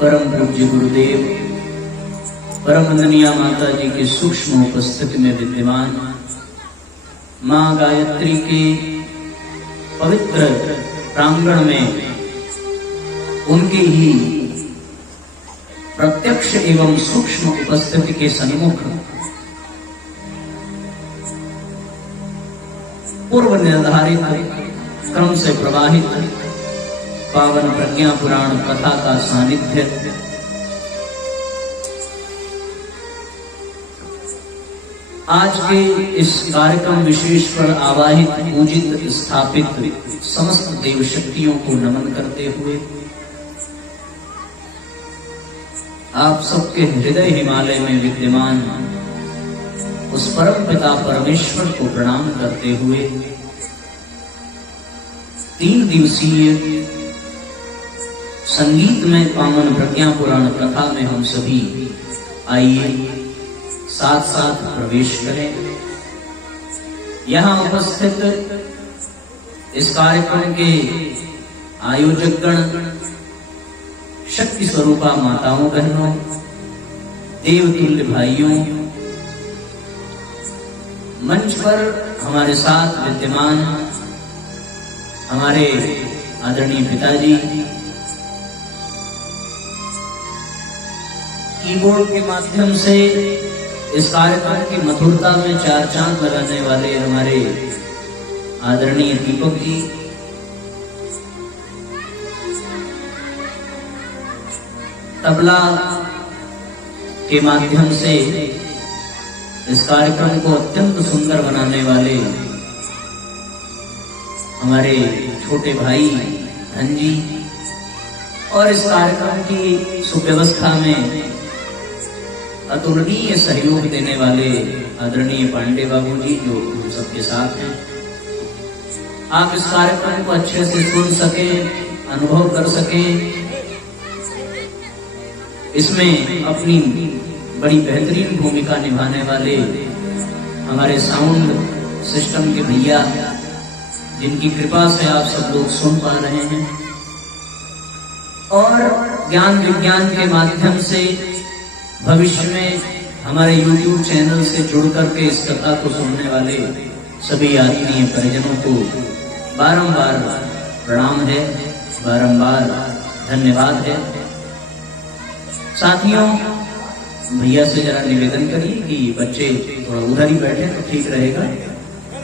परम पूज्य गुरुदेव परम वंदनीय माता जी के सूक्ष्म उपस्थिति में विद्यमान मां गायत्री के पवित्र प्रांगण में उनके ही प्रत्यक्ष एवं सूक्ष्म उपस्थिति के सन्मुख पूर्व निर्धारित क्रम से प्रवाहित पावन प्रज्ञा पुराण कथा का सानिध्य आज के इस कार्यक्रम विशेष पर आवाहित पूजित स्थापित समस्त देव शक्तियों को नमन करते हुए आप सबके हृदय हिमालय में विद्यमान उस परम पिता परमेश्वर को प्रणाम करते हुए 3 दिवसीय संगीत में पावन प्रज्ञा पुराण कथा में हम सभी आइए साथ साथ प्रवेश करें। यहां उपस्थित इस कार्यक्रम के आयोजक गण, शक्ति स्वरूपा माताओं बहनों, देवतुल्य भाइयों, मंच पर हमारे साथ विद्यमान हमारे आदरणीय पिताजी, कीबोर्ड के माध्यम से इस कार्यक्रम की मधुरता में 4 चांद लगाने वाले हमारे आदरणीय दीपक जी, तबला के माध्यम से इस कार्यक्रम को अत्यंत सुंदर बनाने वाले हमारे छोटे भाई धनजी, और इस कार्यक्रम की सुव्यवस्था में अतुलनीय सहयोग देने वाले आदरणीय पांडे बाबू जी जो हम सबके साथ हैं। आप इस कार्यक्रम को अच्छे से सुन सके, अनुभव कर सके, इसमें अपनी बड़ी बेहतरीन भूमिका निभाने वाले हमारे साउंड सिस्टम के भैया, जिनकी कृपा से आप सब लोग सुन पा रहे हैं, और ज्ञान विज्ञान के माध्यम से भविष्य में हमारे YouTube चैनल से जुड़ करके इस कथा को सुनने वाले सभी आत्मीय परिजनों को बारंबार प्रणाम है, बारंबार धन्यवाद है। साथियों, भैया से जरा निवेदन करिए कि बच्चे थोड़ा उधर ही बैठे तो ठीक रहेगा,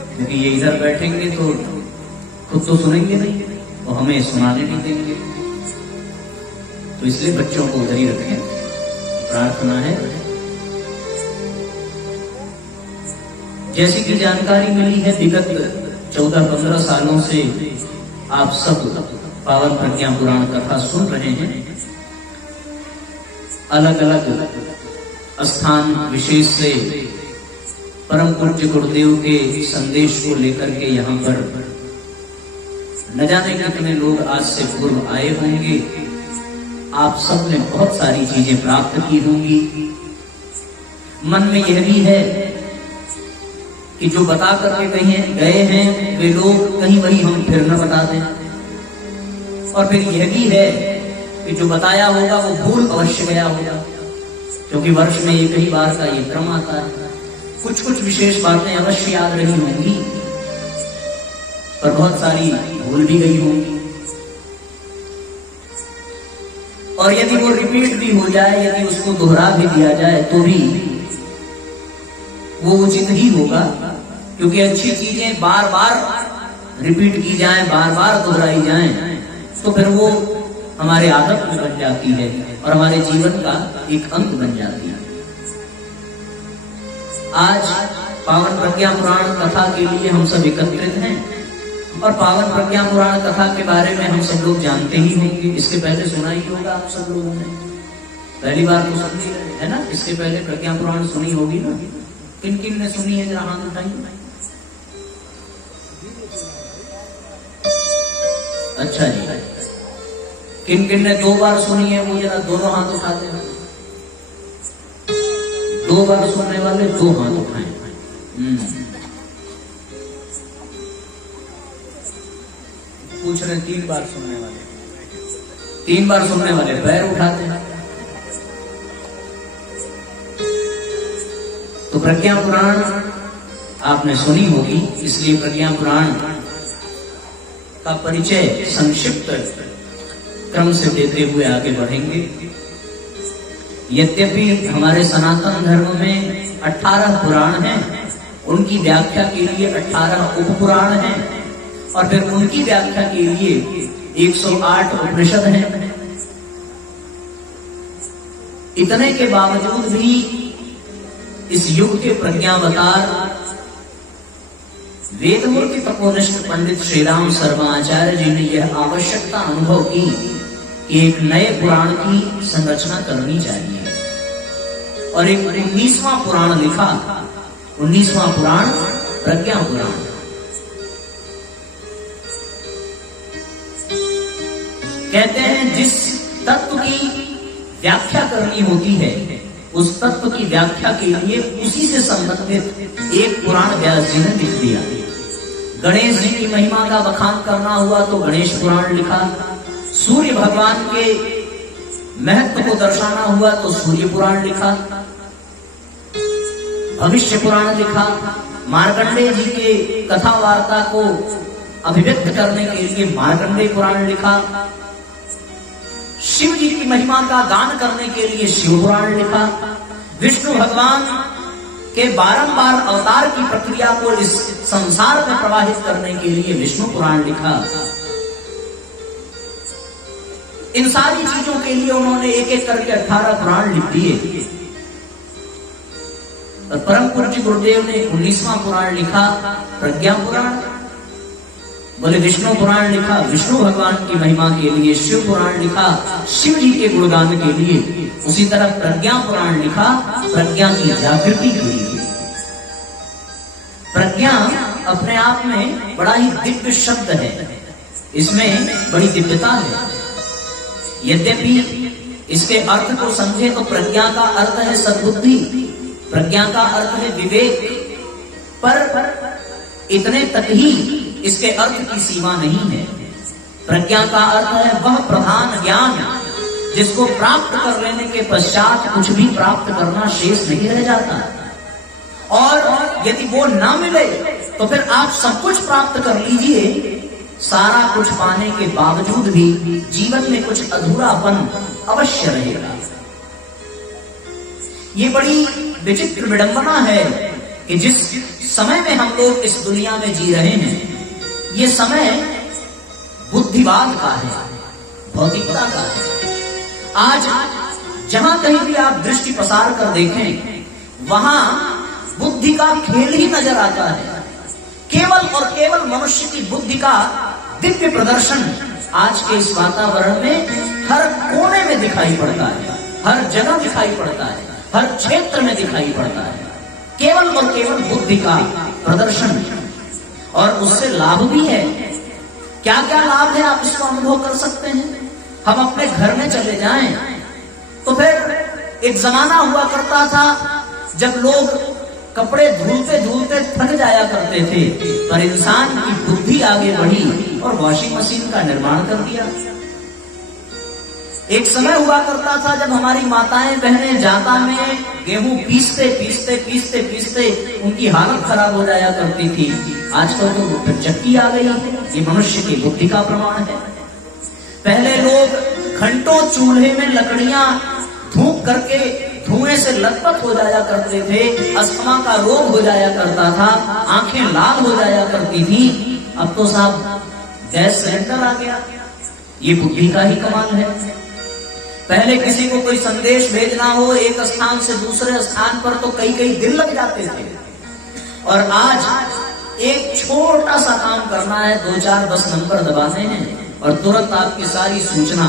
क्योंकि ये इधर बैठेंगे तो खुद तो सुनेंगे नहीं और हमें सुनाने नहीं देंगे, तो इसलिए बच्चों को उधर ही रखें, प्रार्थना है। जैसी कि जानकारी मिली है, विगत 14-15 सालों से आप सब पावन प्रज्ञा पुराण कथा सुन रहे हैं। अलग अलग स्थान विशेष से परम पूज्य गुरुदेव के संदेश को लेकर के यहाँ पर न जाने कितने लोग आज से पूर्व आए होंगे। आप सब ने बहुत सारी चीजें प्राप्त की होंगी। मन में यह भी है कि जो बता करके कहीं गए हैं वे लोग कहीं वही हम फिर न बता दें, और फिर यह भी है कि जो बताया होगा वो भूल अवश्य गया होगा, क्योंकि वर्ष में एक ही बार का ये क्रम आता है। कुछ कुछ विशेष बातें अवश्य याद रही होंगी, पर बहुत सारी भूल भी गई होंगी, और यदि वो रिपीट भी हो जाए, यदि उसको दोहरा भी दिया जाए तो भी वो उचित ही होगा, क्योंकि अच्छी चीजें बार बार रिपीट की जाएं, बार बार दोहराई जाएं, तो फिर वो हमारे आदत में बन जाती है और हमारे जीवन का एक अंग बन जाती है। आज पावन प्रज्ञा पुराण कथा के लिए हम सब एकत्रित हैं, और पावन प्रज्ञा पुराण कथा के बारे में हम सब लोग जानते ही होंगे। इसके पहले सुना ही होगा आप सब लोगों ने, पहली बार तो सुनी है ना। इसके पहले प्रज्ञा पुराण सुनी होगी ना? किन किन ने सुनी है, जरा हाथ उठाइए। अच्छा जी, किन किन ने 2 बार सुनी है वो जरा दोनों हाथ उठाते हैं। 2 बार सुनने वाले 2 हाथ उठाए। पूछ रहे 3 बार सुनने वाले, 3 बार सुनने वाले पैर उठाते हैं। प्रज्ञा पुराण आपने सुनी होगी, इसलिए प्रज्ञा पुराण का परिचय संक्षिप्त क्रम से देते हुए आगे बढ़ेंगे। यद्यपि हमारे सनातन धर्म में 18 पुराण हैं, उनकी व्याख्या के लिए 18 उपपुराण हैं और फिर उनकी व्याख्या के लिए 108 उपनिषद हैं। इतने के बावजूद भी इस युग के प्रज्ञावतार वेदमूर्ति तपोनिष्ठ पंडित श्रीराम शर्माचार्य जी ने यह आवश्यकता अनुभव की कि एक नए पुराण की संरचना करनी चाहिए और एक 19वां पुराण लिखा। 19वां पुराण प्रज्ञा पुराण। कहते हैं जिस तत्व की व्याख्या करनी होती है उस तत्व की व्याख्या के लिए उसी से संबंधित एक पुराण व्यास जी ने लिख दिया। गणेश जी की महिमा का बखान करना हुआ तो गणेश पुराण लिखा, सूर्य भगवान के महत्व को दर्शाना हुआ तो सूर्य पुराण लिखा, भविष्य पुराण लिखा, मार्कंडेय जी के कथा वार्ता को अभिव्यक्त करने के लिए मार्कंडेय पुराण लिखा, शिव जी की महिमा का गान करने के लिए शिव पुराण लिखा, विष्णु भगवान के बारंबार अवतार की प्रक्रिया को इस संसार में प्रवाहित करने के लिए विष्णु पुराण लिखा। इन सारी चीजों के लिए उन्होंने एक एक करके 18 पुराण लिख दिए। और परम पूज्य गुरुदेव ने 19वां पुराण लिखा प्रज्ञा पुराण। बोले विष्णु पुराण लिखा विष्णु भगवान की महिमा के लिए, शिव पुराण लिखा शिव जी के गुणगान के लिए, उसी तरह प्रज्ञा पुराण लिखा प्रज्ञा की जागृति के लिए। प्रज्ञा अपने आप में बड़ा ही दिव्य शब्द है, इसमें बड़ी दिव्यता है। यद्यपि इसके अर्थ को समझे तो प्रज्ञा का अर्थ है सद्बुद्धि, प्रज्ञा का अर्थ है विवेक, पर इतने तक ही इसके अर्थ की सीमा नहीं है। प्रज्ञा का अर्थ है वह प्रधान ज्ञान जिसको प्राप्त कर लेने के पश्चात कुछ भी प्राप्त करना शेष नहीं रह जाता, और यदि वो ना मिले तो फिर आप सब कुछ प्राप्त कर लीजिए, सारा कुछ पाने के बावजूद भी जीवन में कुछ अधूरापन अवश्य रहेगा। ये बड़ी विचित्र विडंबना है कि जिस समय में हम लोग इस दुनिया में जी रहे हैं, ये समय बुद्धिवाद का है, भौतिकता का है। आज जहां कहीं भी आप दृष्टि पसार कर देखें वहां बुद्धि का खेल ही नजर आता है। केवल और केवल मनुष्य की बुद्धि का दिव्य प्रदर्शन आज के इस वातावरण में हर कोने में दिखाई पड़ता है, हर जगह दिखाई पड़ता है, हर क्षेत्र में दिखाई पड़ता है। केवल और केवल बुद्धि का प्रदर्शन, और उससे लाभ भी है। क्या क्या लाभ है आप इसको अनुभव कर सकते हैं। हम अपने घर में चले जाएं तो फिर एक जमाना हुआ करता था जब लोग कपड़े धुलते धुलते थक जाया करते थे, पर इंसान की बुद्धि आगे बढ़ी और वॉशिंग मशीन का निर्माण कर दिया। एक समय हुआ करता था जब हमारी माताएं बहनें जाता में गेहूं पीसते पीसते पीसते पीसते उनकी हालत खराब हो जाया करती थी। आजकल तो चक्की आ गई, ये मनुष्य की बुद्धि का प्रमाण है। पहले लोग घंटों चूल्हे में लकड़ियां धूप करके धुएं से लथपथ हो जाया करते थे, अस्थमा का रोग हो जाया करता था, आंखें लाल हो जाया करती थी। अब तो साहब गैस सिलेंडर आ गया, ये बुद्धि का ही कमाल है। पहले किसी को कोई संदेश भेजना हो एक स्थान से दूसरे स्थान पर तो कई कई दिन लग जाते थे, और आज एक छोटा सा काम करना है, 2 4 10 नंबर दबाने हैं और तुरंत आपकी सारी सूचना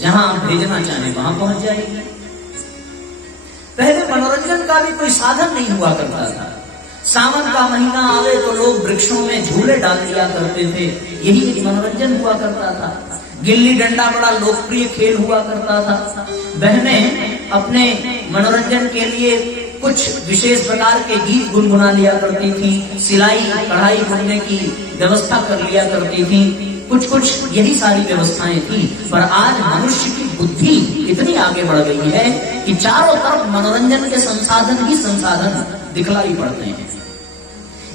जहां आप भेजना चाहें वहां पहुंच जाएगी। पहले मनोरंजन का भी कोई साधन नहीं हुआ करता था। सावन का महीना आवे तो लोग वृक्षों में झूले डाल दिया करते थे, यही एक मनोरंजन हुआ करता था। गिल्ली डंडा बड़ा लोकप्रिय खेल हुआ करता था। बहनें अपने मनोरंजन के लिए कुछ विशेष प्रकार के गीत गुनगुना लिया करती थी, सिलाई कढ़ाई बुनने की व्यवस्था कर लिया करती थी, कुछ कुछ यही सारी व्यवस्थाएं थी। पर आज मनुष्य की बुद्धि इतनी आगे बढ़ गई है कि चारों तरफ मनोरंजन के संसाधन ही संसाधन दिखलाई पड़ते हैं।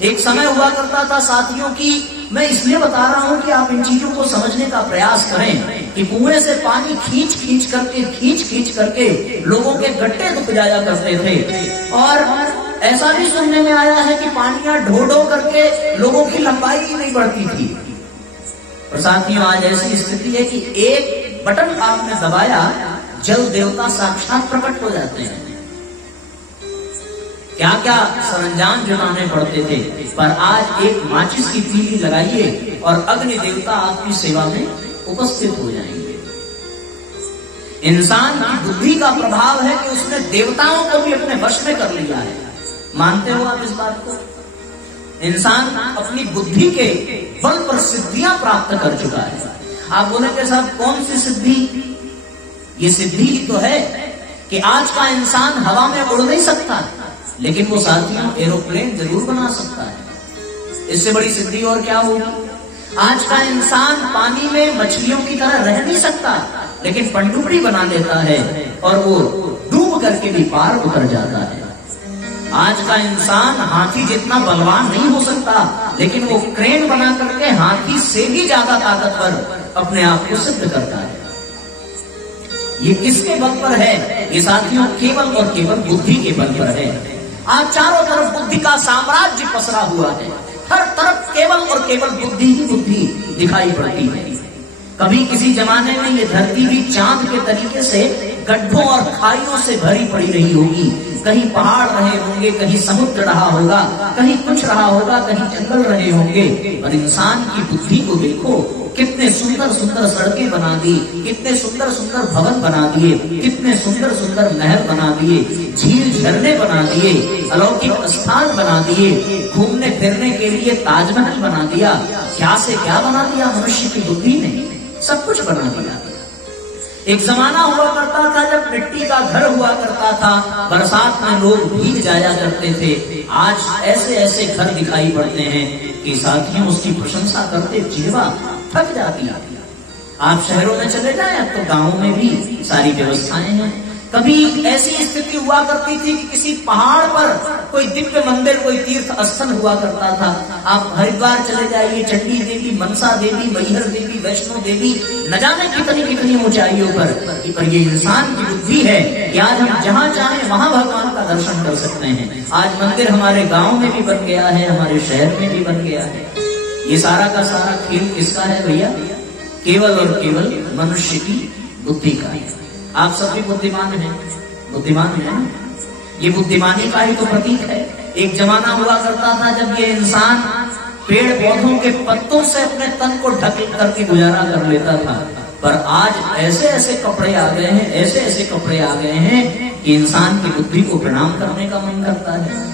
एक समय हुआ करता था साथियों की, मैं इसलिए बता रहा हूं कि आप इन चीजों को समझने का प्रयास करें कि कुएं से पानी खींच खींच करके लोगों के गट्टे दुख जाया करते थे। और ऐसा भी सुनने में आया है कि पानियां ढो करके लोगों की लंबाई ही नहीं बढ़ती थी। और साथियों, आज ऐसी स्थिति है कि एक बटन आपने दबाया, जल देवता साक्षात प्रकट हो जाते हैं। क्या क्या सरंजाम जुटाने पड़ते थे, पर आज एक माचिस की तीली लगाइए और अग्नि देवता आपकी सेवा में उपस्थित हो जाएंगे। इंसान की बुद्धि का प्रभाव है कि उसने देवताओं को भी अपने वश में कर लिया है। मानते हो आप इस बात को? इंसान अपनी बुद्धि के बल पर सिद्धियां प्राप्त कर चुका है। आप बोलेंगे साहब कौन सी सिद्धि? ये सिद्धि ही तो है कि आज का इंसान हवा में उड़ नहीं सकता, लेकिन वो साथियों एरोप्लेन जरूर बना सकता है। इससे बड़ी सिद्धि और क्या होगी? आज का इंसान पानी में मछलियों की तरह रह नहीं सकता, लेकिन पनडुब्बी बना लेता है और वो डूब करके भी पार उतर जाता है। आज का इंसान हाथी जितना बलवान नहीं हो सकता, लेकिन वो क्रेन बना करके हाथी से भी ज्यादा ताकतवर अपने आप को सिद्ध करता है। ये किसके बल पर है? ये साथियों केवल और केवल बुद्धि के बल पर है। आज चारों तरफ बुद्धि का साम्राज्य पसरा हुआ है। हर तरफ केवल और केवल बुद्धि ही बुद्धि दिखाई पड़ती है। कभी किसी जमाने में ये धरती भी चांद के तरीके से गड्ढों और खाइयों से भरी पड़ी रही होगी। कहीं पहाड़ रहे होंगे, कहीं समुद्र रहा होगा, कहीं कुछ रहा होगा, कहीं जंगल रहे होंगे। और इंसान की बुद्धि को देखो, कितने सुंदर सुंदर सड़कें बना दी, कितने सुंदर सुंदर भवन बना दिए, कितने सुंदर सुंदर महल बना दिए, झील झरने बना दिए, अलौकिक स्थान बना दिए, घूमने फिरने के लिए ताजमहल बना दिया। क्या से क्या बना दिया मनुष्य की बुद्धि ने, सब कुछ बना दिया। एक जमाना हुआ करता था जब मिट्टी का घर हुआ करता था, बरसात में लोग भीग जाया करते थे। आज ऐसे ऐसे घर दिखाई पड़ते हैं कि साथियों उसकी प्रशंसा करते जिह्वा थक जाती है। आप शहरों में चले जाएं, अब तो गांवों में भी सारी व्यवस्थाएं हैं। कभी ऐसी स्थिति हुआ करती थी कि किसी पहाड़ पर कोई दिव्य मंदिर, कोई तीर्थ स्थल हुआ करता था। आप हरिद्वार चले जाइए, चंडी देवी, मनसा देवी, मैहर देवी, वैष्णो देवी, न जाने कितनी कितनी ऊंचाइयों पर ये इंसान की बुद्धि है कि आज हम जहां चाहें वहां भगवान का दर्शन कर सकते हैं। आज मंदिर हमारे गांव में भी बन गया है, हमारे शहर में भी बन गया है। ये सारा का सारा खेल किसका है भैया? केवल और केवल मनुष्य की बुद्धि का है। आप सभी बुद्धिमान हैं, बुद्धिमान हैं। ये बुद्धिमानी का ही तो प्रतीक है। एक जमाना हुआ करता था जब ये इंसान पेड़ पौधों के पत्तों से अपने तन को ढक करके गुजारा कर लेता था, पर आज ऐसे ऐसे कपड़े आ गए हैं, ऐसे ऐसे कपड़े आ गए हैं कि इंसान की बुद्धि को प्रणाम करने का मन करता है।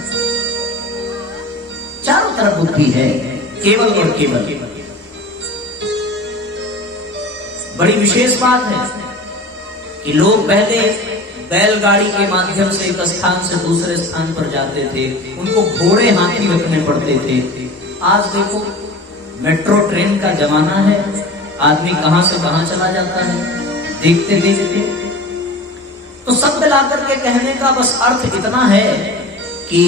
चारों तरफ बुद्धि है, केवल और केवल। बड़ी विशेष बात है कि लोग पहले बैलगाड़ी के माध्यम से एक स्थान से दूसरे स्थान पर जाते थे, उनको घोड़े हाथी रखने पड़ते थे। आज देखो मेट्रो ट्रेन का जमाना है, आदमी कहां से कहां चला जाता है देखते देखते। तो सब मिलाकर के कहने का बस अर्थ इतना है कि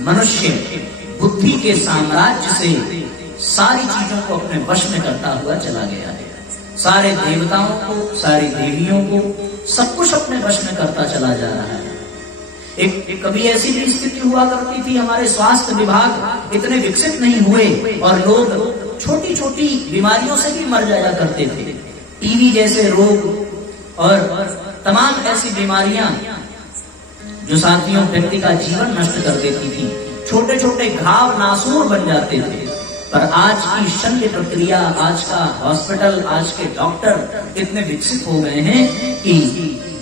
मनुष्य बुद्धि के साम्राज्य से सारी चीजों को अपने वश में करता हुआ चला गया है। सारे देवताओं को, सारी देवियों को, सब कुछ अपने वश में करता चला जा रहा है। एक कभी ऐसी भी स्थिति हुआ करती थी, हमारे स्वास्थ्य विभाग इतने विकसित नहीं हुए और लोग छोटी छोटी बीमारियों से भी मर जाया करते थे। टीबी जैसे रोग और तमाम ऐसी बीमारियां जो साथियों व्यक्ति का जीवन नष्ट कर देती थी। छोटे छोटे घाव नासूर बन जाते थे। पर आज की शल्य प्रक्रिया, आज का हॉस्पिटल, आज के डॉक्टर इतने विकसित हो गए हैं कि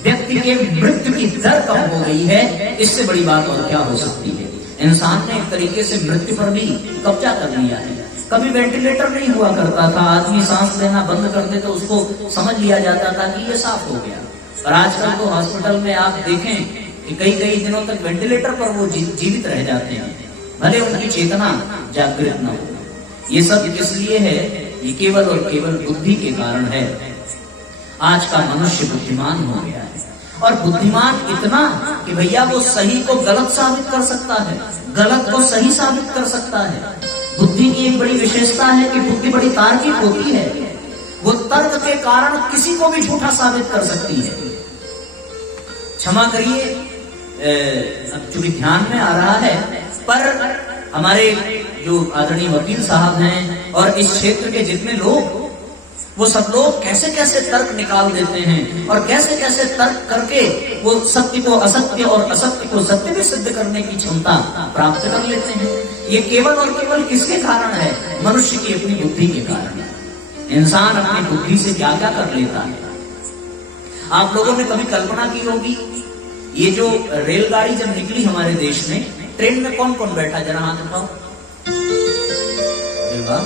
व्यक्ति के मृत्यु की दर कम हो गई है। इससे बड़ी बात और क्या हो सकती है? इंसान ने एक तरीके से मृत्यु पर भी कब्जा कर लिया है। कभी वेंटिलेटर नहीं हुआ करता था, आदमी सांस लेना बंद कर दे तो उसको समझ लिया जाता था कि ये साफ हो गया। और आजकल तो हॉस्पिटल में आप देखें कि कई कई दिनों तक वेंटिलेटर पर वो जीवित रह जाते हैं, भले उनकी चेतना जागृत न हो। ये सब किस लिए है? ये केवल और केवल बुद्धि के कारण है। आज का मनुष्य बुद्धिमान हो गया है, और बुद्धिमान इतना कि भैया वो सही को गलत साबित कर सकता है, गलत को सही साबित कर सकता है। बुद्धि की एक बड़ी विशेषता है कि बुद्धि बड़ी तार्किक होती है, वो तर्क के कारण किसी को भी झूठा साबित कर सकती है। क्षमा करिए, अब चूंकि ध्यान में आ रहा है, पर हमारे जो आदरणीय वकील साहब हैं और इस क्षेत्र के जितने लोग, वो सब लोग कैसे कैसे तर्क निकाल देते हैं और कैसे कैसे तर्क करके वो सत्य को असत्य और असत्य को सत्य में सिद्ध करने की क्षमता प्राप्त कर लेते हैं। ये केवल और केवल किसके कारण है? मनुष्य की अपनी बुद्धि के कारण। इंसान अपनी बुद्धि से क्या क्या कर लेता है। आप लोगों ने कभी कल्पना की होगी, ये जो रेलगाड़ी जब निकली हमारे देश में, ट्रेन में कौन कौन बैठा, जरा हाथ उठाओ। अरे वाह,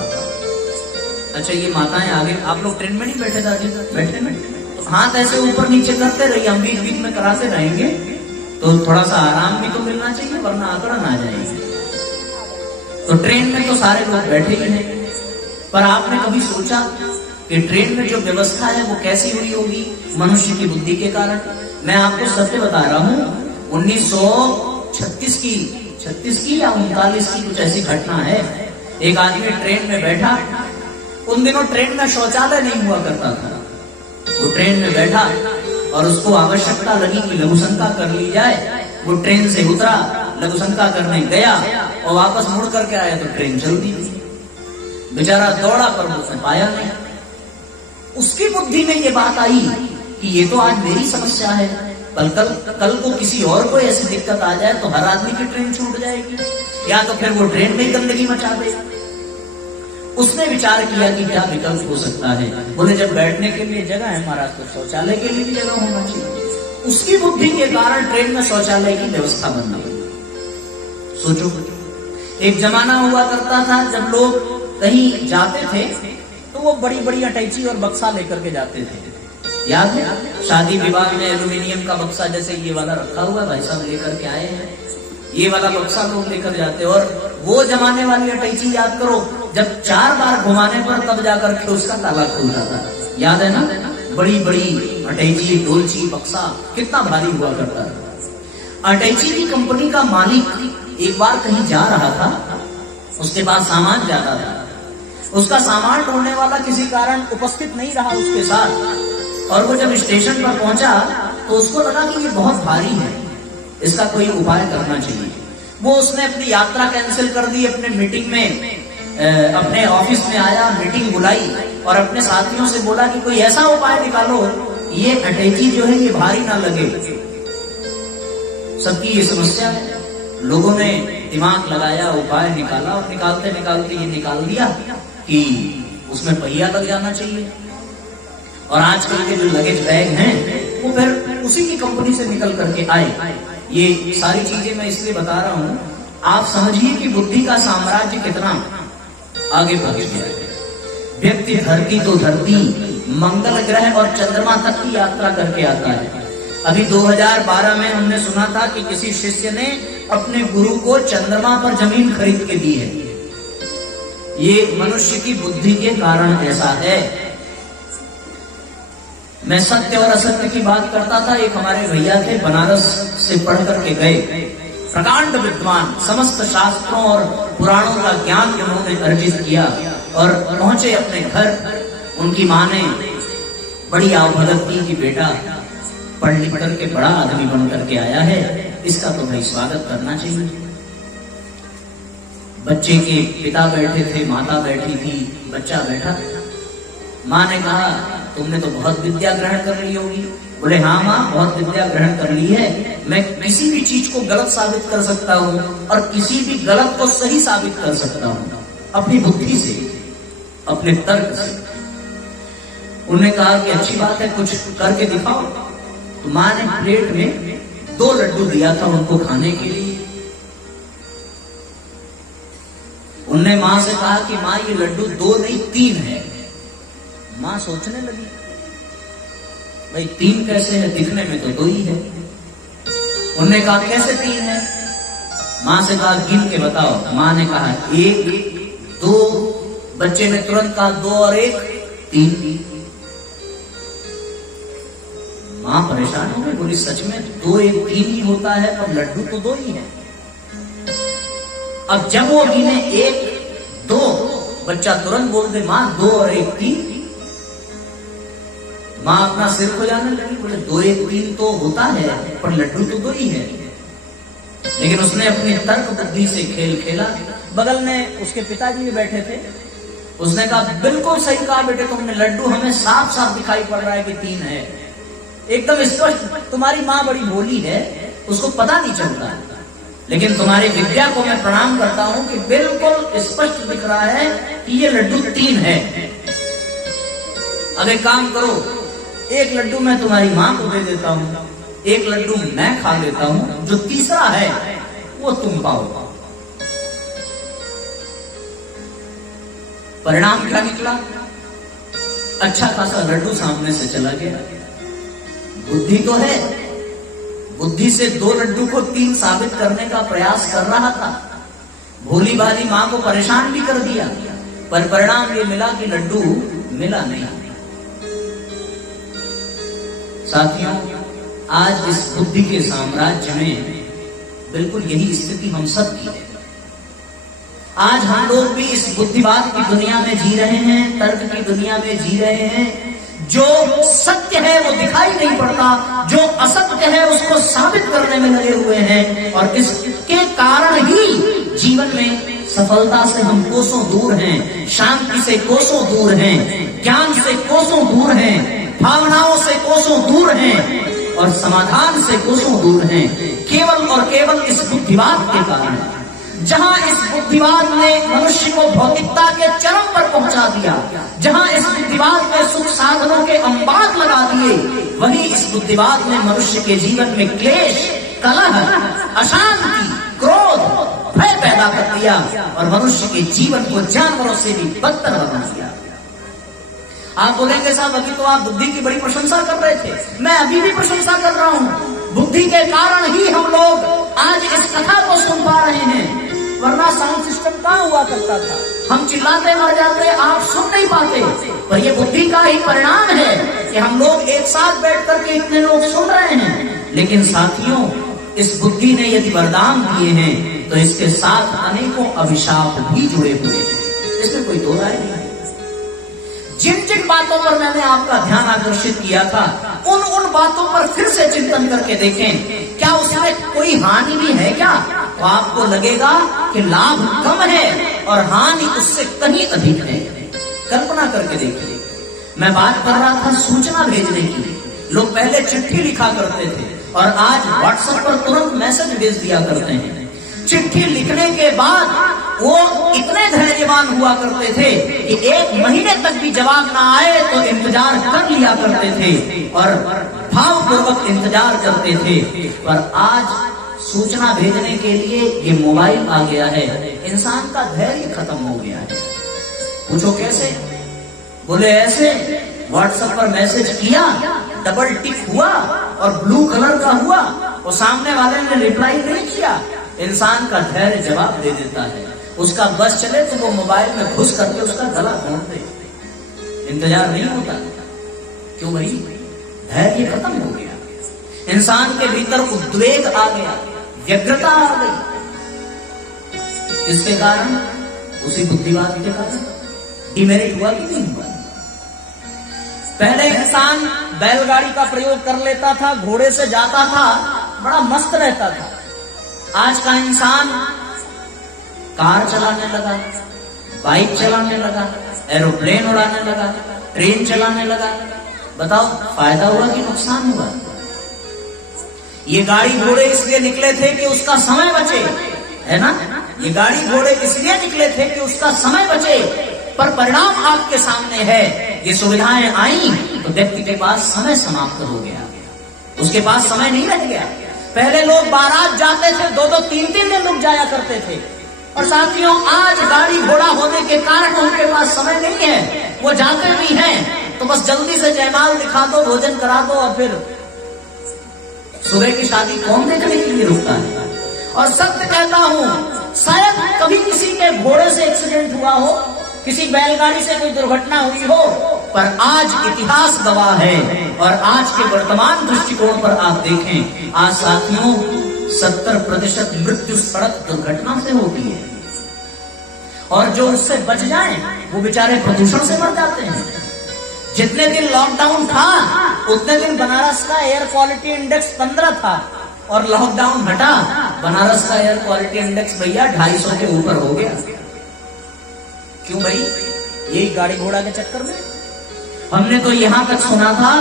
अच्छा ये माताएं आगे, आप लोग ट्रेन में नहीं बैठे दादी? बैठे में तो हाथ ऐसे ऊपर नीचे करते रहिए, हम बीच बीच में कराते रहेंगे तो थोड़ा सा आराम भी तो मिलना चाहिए, वरना आकड़न आ जाएगी। तो ट्रेन में तो सारे लोग बैठे ही हैं, पर आपने कभी सोचा कि ट्रेन में जो व्यवस्था है वो कैसी हुई होगी? मनुष्य की बुद्धि के कारण। मैं आपको सत्य बता रहा हूं, 1936 की या 39 की कुछ ऐसी घटना है। एक आदमी ट्रेन में बैठा, उन दिनों ट्रेन में शौचालय नहीं हुआ करता था। वो ट्रेन में बैठा और उसको आवश्यकता लगी कि लघुशंका कर ली जाए। वो ट्रेन से उतरा, लघुशंका करने गया और वापस मुड़ करके आया तो ट्रेन चल दी। बेचारा दौड़ा पर उसने पाया नहीं। उसकी बुद्धि में ये बात आई कि ये तो आज मेरी समस्या है, कल को किसी और को ऐसी दिक्कत आ जाए तो हर आदमी की ट्रेन छूट जाएगी, या तो फिर वो ट्रेन में गंदगी मचा दे। उसने विचार किया कि क्या विकल्प हो सकता है। बोले जब बैठने के लिए जगह है महाराज, तो शौचालय के लिए भी जगह होना चाहिए। उसकी बुद्धि के कारण ट्रेन में शौचालय की व्यवस्था बन गई। सोचो, एक जमाना हुआ करता था जब लोग कहीं जाते थे तो वो बड़ी बड़ी अटैची और बक्सा लेकर के जाते थे। याद है? शादी विवाह में एल्यूमिनियम का बक्सा, जैसे ये वाला रखा हुआ भाई साहब लेकर के आए हैं, ये वाला बक्सा लोग लेकर जाते। और वो जमाने वाली अटैची याद करो, जब 4 बार घुमाने पर तब जाकर के उसका ताला खुलता था। याद है ना? बड़ी बड़ी अटैची, डोलची, बक्सा कितना भारी हुआ करता था। अटैची की कंपनी का मालिक एक बार कहीं जा रहा था, उसके पास सामान ज्यादा था। उसका सामान ढोने वाला किसी कारण उपस्थित नहीं रहा उसके साथ, और वो जब स्टेशन पर पहुंचा तो उसको लगा कि ये बहुत भारी है, इसका कोई उपाय करना चाहिए। वो उसने अपनी यात्रा कैंसिल कर दी, अपने मीटिंग में अपने ऑफिस में आया, मीटिंग बुलाई और अपने साथियों से बोला कि कोई ऐसा उपाय निकालो, ये अटैची जो है ये भारी ना लगे। सबकी ये समस्या है। लोगों ने दिमाग लगाया, उपाय निकाला, और निकालते निकालते ये निकाल दिया कि उसमें पहिया लग जाना चाहिए। और आजकल के जो लगेज बैग हैं वो फिर उसी की कंपनी से निकल करके आए। ये सारी चीजें मैं इसलिए बता रहा हूं, आप समझिए कि बुद्धि का साम्राज्य कितना आगे बढ़ गया है। व्यक्ति धरती तो धरती, मंगल ग्रह और चंद्रमा तक की यात्रा करके आता है। अभी 2012 में हमने सुना था कि किसी शिष्य ने अपने गुरु को चंद्रमा पर जमीन खरीद के दी है। ये मनुष्य की बुद्धि के कारण ऐसा है। मैं सत्य और असत्य की बात करता था। एक हमारे भैया थे, बनारस से पढ़ करके गए, प्रकांड विद्वान, समस्त शास्त्रों और पुराणों का ज्ञान उन्होंने अर्जित किया और पहुंचे अपने घर। उनकी माँ ने बड़ी आवभगत की कि बेटा पढ़ लिख करके बड़ा आदमी बन करके आया है, इसका तो भाई स्वागत करना चाहिए। बच्चे के पिता बैठे थे, माता बैठी थी, बच्चा बैठा। माँ ने कहा तुमने तो बहुत विद्या ग्रहण कर ली होगी। बोले हाँ माँ, बहुत विद्या ग्रहण कर ली है। मैं किसी भी चीज को गलत साबित कर सकता हूँ और किसी भी गलत को सही साबित कर सकता हूँ अपनी बुद्धि से, अपने तर्क से। उन्होंने कहा कि अच्छी बात है, कुछ करके दिखाओ। तो माँ ने प्लेट में 2 लड्डू दिया था उनको खाने के लिए। उनने माँ से कहा कि माँ ये लड्डू 2 नहीं 3 है। माँ सोचने लगी भाई 3 कैसे है, दिखने में तो 2 ही है। उन्होंने कहा कैसे 3 है? माँ से कहा गिन के बताओ। माँ ने कहा 1 2। बच्चे ने तुरंत कहा 2 और 1 3। माँ परेशान हो गई, बोली सच में 2 1 3 ही होता है, पर लड्डू तो 2 ही है। अब जब वो गिने 1 2, बच्चा तुरंत बोल दे माँ 2 और 1 3। माँ अपना सिर खुजाने लगी, बोले 2 1 3 तो होता है, पर लड्डू तो 2 ही है। लेकिन उसने अपनी तर्क बुद्धि से खेल खेला। बगल में उसके पिताजी भी बैठे थे। उसने कहा बिल्कुल सही कहा बेटे तुमने, लड्डू हमें साफ साफ दिखाई पड़ रहा है कि 3 है, एकदम स्पष्ट। तुम्हारी माँ बड़ी भोली है, उसको पता नहीं चलता है, लेकिन तुम्हारी विद्या को मैं प्रणाम करता हूं कि बिल्कुल स्पष्ट दिख रहा है कि ये लड्डू 3 है। अब एक काम करो, 1 लड्डू मैं तुम्हारी माँ को दे देता हूं, 1 लड्डू मैं खा लेता हूं, जो तीसरा है वो तुम पाओ। परिणाम क्या निकला? अच्छा खासा लड्डू सामने से चला गया। बुद्धि तो है, बुद्धि से 2 लड्डू को 3 साबित करने का प्रयास कर रहा था। भोली भाली मां को परेशान भी कर दिया, पर परिणाम ये मिला कि लड्डू मिला नहीं। साथियों, आज इस बुद्धि के साम्राज्य में बिल्कुल यही स्थिति हम सब की है। आज हम लोग भी इस बुद्धिवाद की दुनिया में जी रहे हैं, तर्क की दुनिया में जी रहे हैं। जो सत्य है वो दिखाई नहीं पड़ता, जो असत्य है उसको साबित करने में लगे हुए हैं, और इसके कारण ही जीवन में सफलता से हम कोसों दूर हैं, शांति से कोसों दूर हैं, ज्ञान से कोसों दूर हैं, भावनाओं से कोसों दूर हैं, और समाधान से कोसों दूर हैं, केवल और केवल इस बुद्धिवाद के कारण। जहां इस बुद्धिवाद ने मनुष्य को भौतिकता के चरम पर पहुंचा दिया, जहां इस बुद्धिवाद ने सुख साधनों के अंबार लगा दिए, वहीं इस बुद्धिवाद ने मनुष्य के जीवन में क्लेश, कलह, अशांति, क्रोध, भय पैदा कर दिया, और मनुष्य के जीवन को जानवरों से भी बदतर बना दिया। आप बोलेंगे साहब अभी तो आप बुद्धि की बड़ी प्रशंसा कर रहे थे, मैं अभी भी प्रशंसा कर रहा हूं। बुद्धि के कारण ही हम लोग आज इस कथा को सुन पा रहे हैं, वरना साउंड सिस्टम कहां हुआ करता था, हम चिल्लाते मर जाते, आप सुन नहीं पाते। पर ये बुद्धि का ही परिणाम है कि हम लोग एक साथ बैठ करके इतने लोग सुन रहे हैं। लेकिन साथियों, इस बुद्धि ने यदि वरदान दिए हैं तो इसके साथ अनेकों अभिशाप भी जुड़े हुए हैं, इसमें कोई दो राय नहीं है। जिन जिन बातों पर मैंने आपका ध्यान आकर्षित किया था, उन बातों पर फिर से चिंतन करके देखें, क्या उसमें कोई हानि भी है क्या? तो आपको लगेगा कि लाभ कम है और हानि उससे कहीं अधिक है। कल्पना करके देखिए, मैं बात कर रहा था सूचना भेजने की। लोग पहले चिट्ठी लिखा करते थे और आज व्हाट्सएप पर तुरंत मैसेज भेज दिया करते हैं। चिट्ठी लिखने के बाद वो इतने धैर्यवान हुआ करते थे कि 1 महीने तक भी जवाब ना आए तो इंतजार कर लिया करते थे और भावपूर्वक इंतजार करते थे। पर आज सूचना भेजने के लिए ये मोबाइल आ गया है, इंसान का धैर्य खत्म हो गया है। पूछो कैसे? बोले ऐसे, व्हाट्सएप पर मैसेज किया, डबल टिक हुआ और ब्लू कलर का हुआ, और सामने वाले ने रिप्लाई नहीं किया, इंसान का धैर्य जवाब दे देता है। उसका बस चले तो वो मोबाइल में घुस करके उसका गला घोंट दे, इंतजार नहीं होता। क्यों भाई? धैर्य खत्म हो गया, इंसान के भीतर उद्वेग आ गया, व्यग्रता आ गई। किसके कारण? उसी बुद्धिवाद के कारण। डिमेरिट हुआ कि नहीं हुआ? पहले इंसान बैलगाड़ी का प्रयोग कर लेता था, घोड़े से जाता था, बड़ा मस्त रहता था। आज का इंसान कार चलाने लगा, बाइक चलाने लगा, एरोप्लेन उड़ाने लगा, ट्रेन चलाने लगा। बताओ फायदा हुआ कि नुकसान हुआ? ये गाड़ी घोड़े इसलिए निकले थे कि उसका समय बचे, है ना? ये गाड़ी घोड़े इसलिए निकले थे कि उसका समय बचे, पर परिणाम आपके सामने है। ये सुविधाएं आई तो व्यक्ति के पास समय समाप्त हो गया, उसके पास समय नहीं रह गया। पहले लोग बारात जाते थे, 2-2, 3-3 दिन रुक जाया करते थे। और साथियों, आज गाड़ी घोड़ा होने के कारण उनके पास समय नहीं है। वो जाते भी हैं तो बस जल्दी से जयमाल दिखा दो, भोजन करा दो, और फिर सुबह की शादी कौन देखने के लिए रुकता है? और सत्य कहता हूं, शायद कभी किसी के घोड़े से एक्सीडेंट हुआ हो, किसी बैलगाड़ी से कोई दुर्घटना हुई हो, पर आज इतिहास गवाह है और आज के वर्तमान दृष्टिकोण पर आप देखें, आज साथियों 70% मृत्यु सड़क दुर्घटना से होती है और जो उससे बच जाएं वो बेचारे प्रदूषण से मर जाते हैं। जितने दिन लॉकडाउन था उतने दिन बनारस का एयर क्वालिटी इंडेक्स 15 था और लॉकडाउन हटा, बनारस का एयर क्वालिटी इंडेक्स भैया 250 के ऊपर हो गया। क्यों भाई? यही गाड़ी घोड़ा के चक्कर में। हमने तो यहां तक सुना था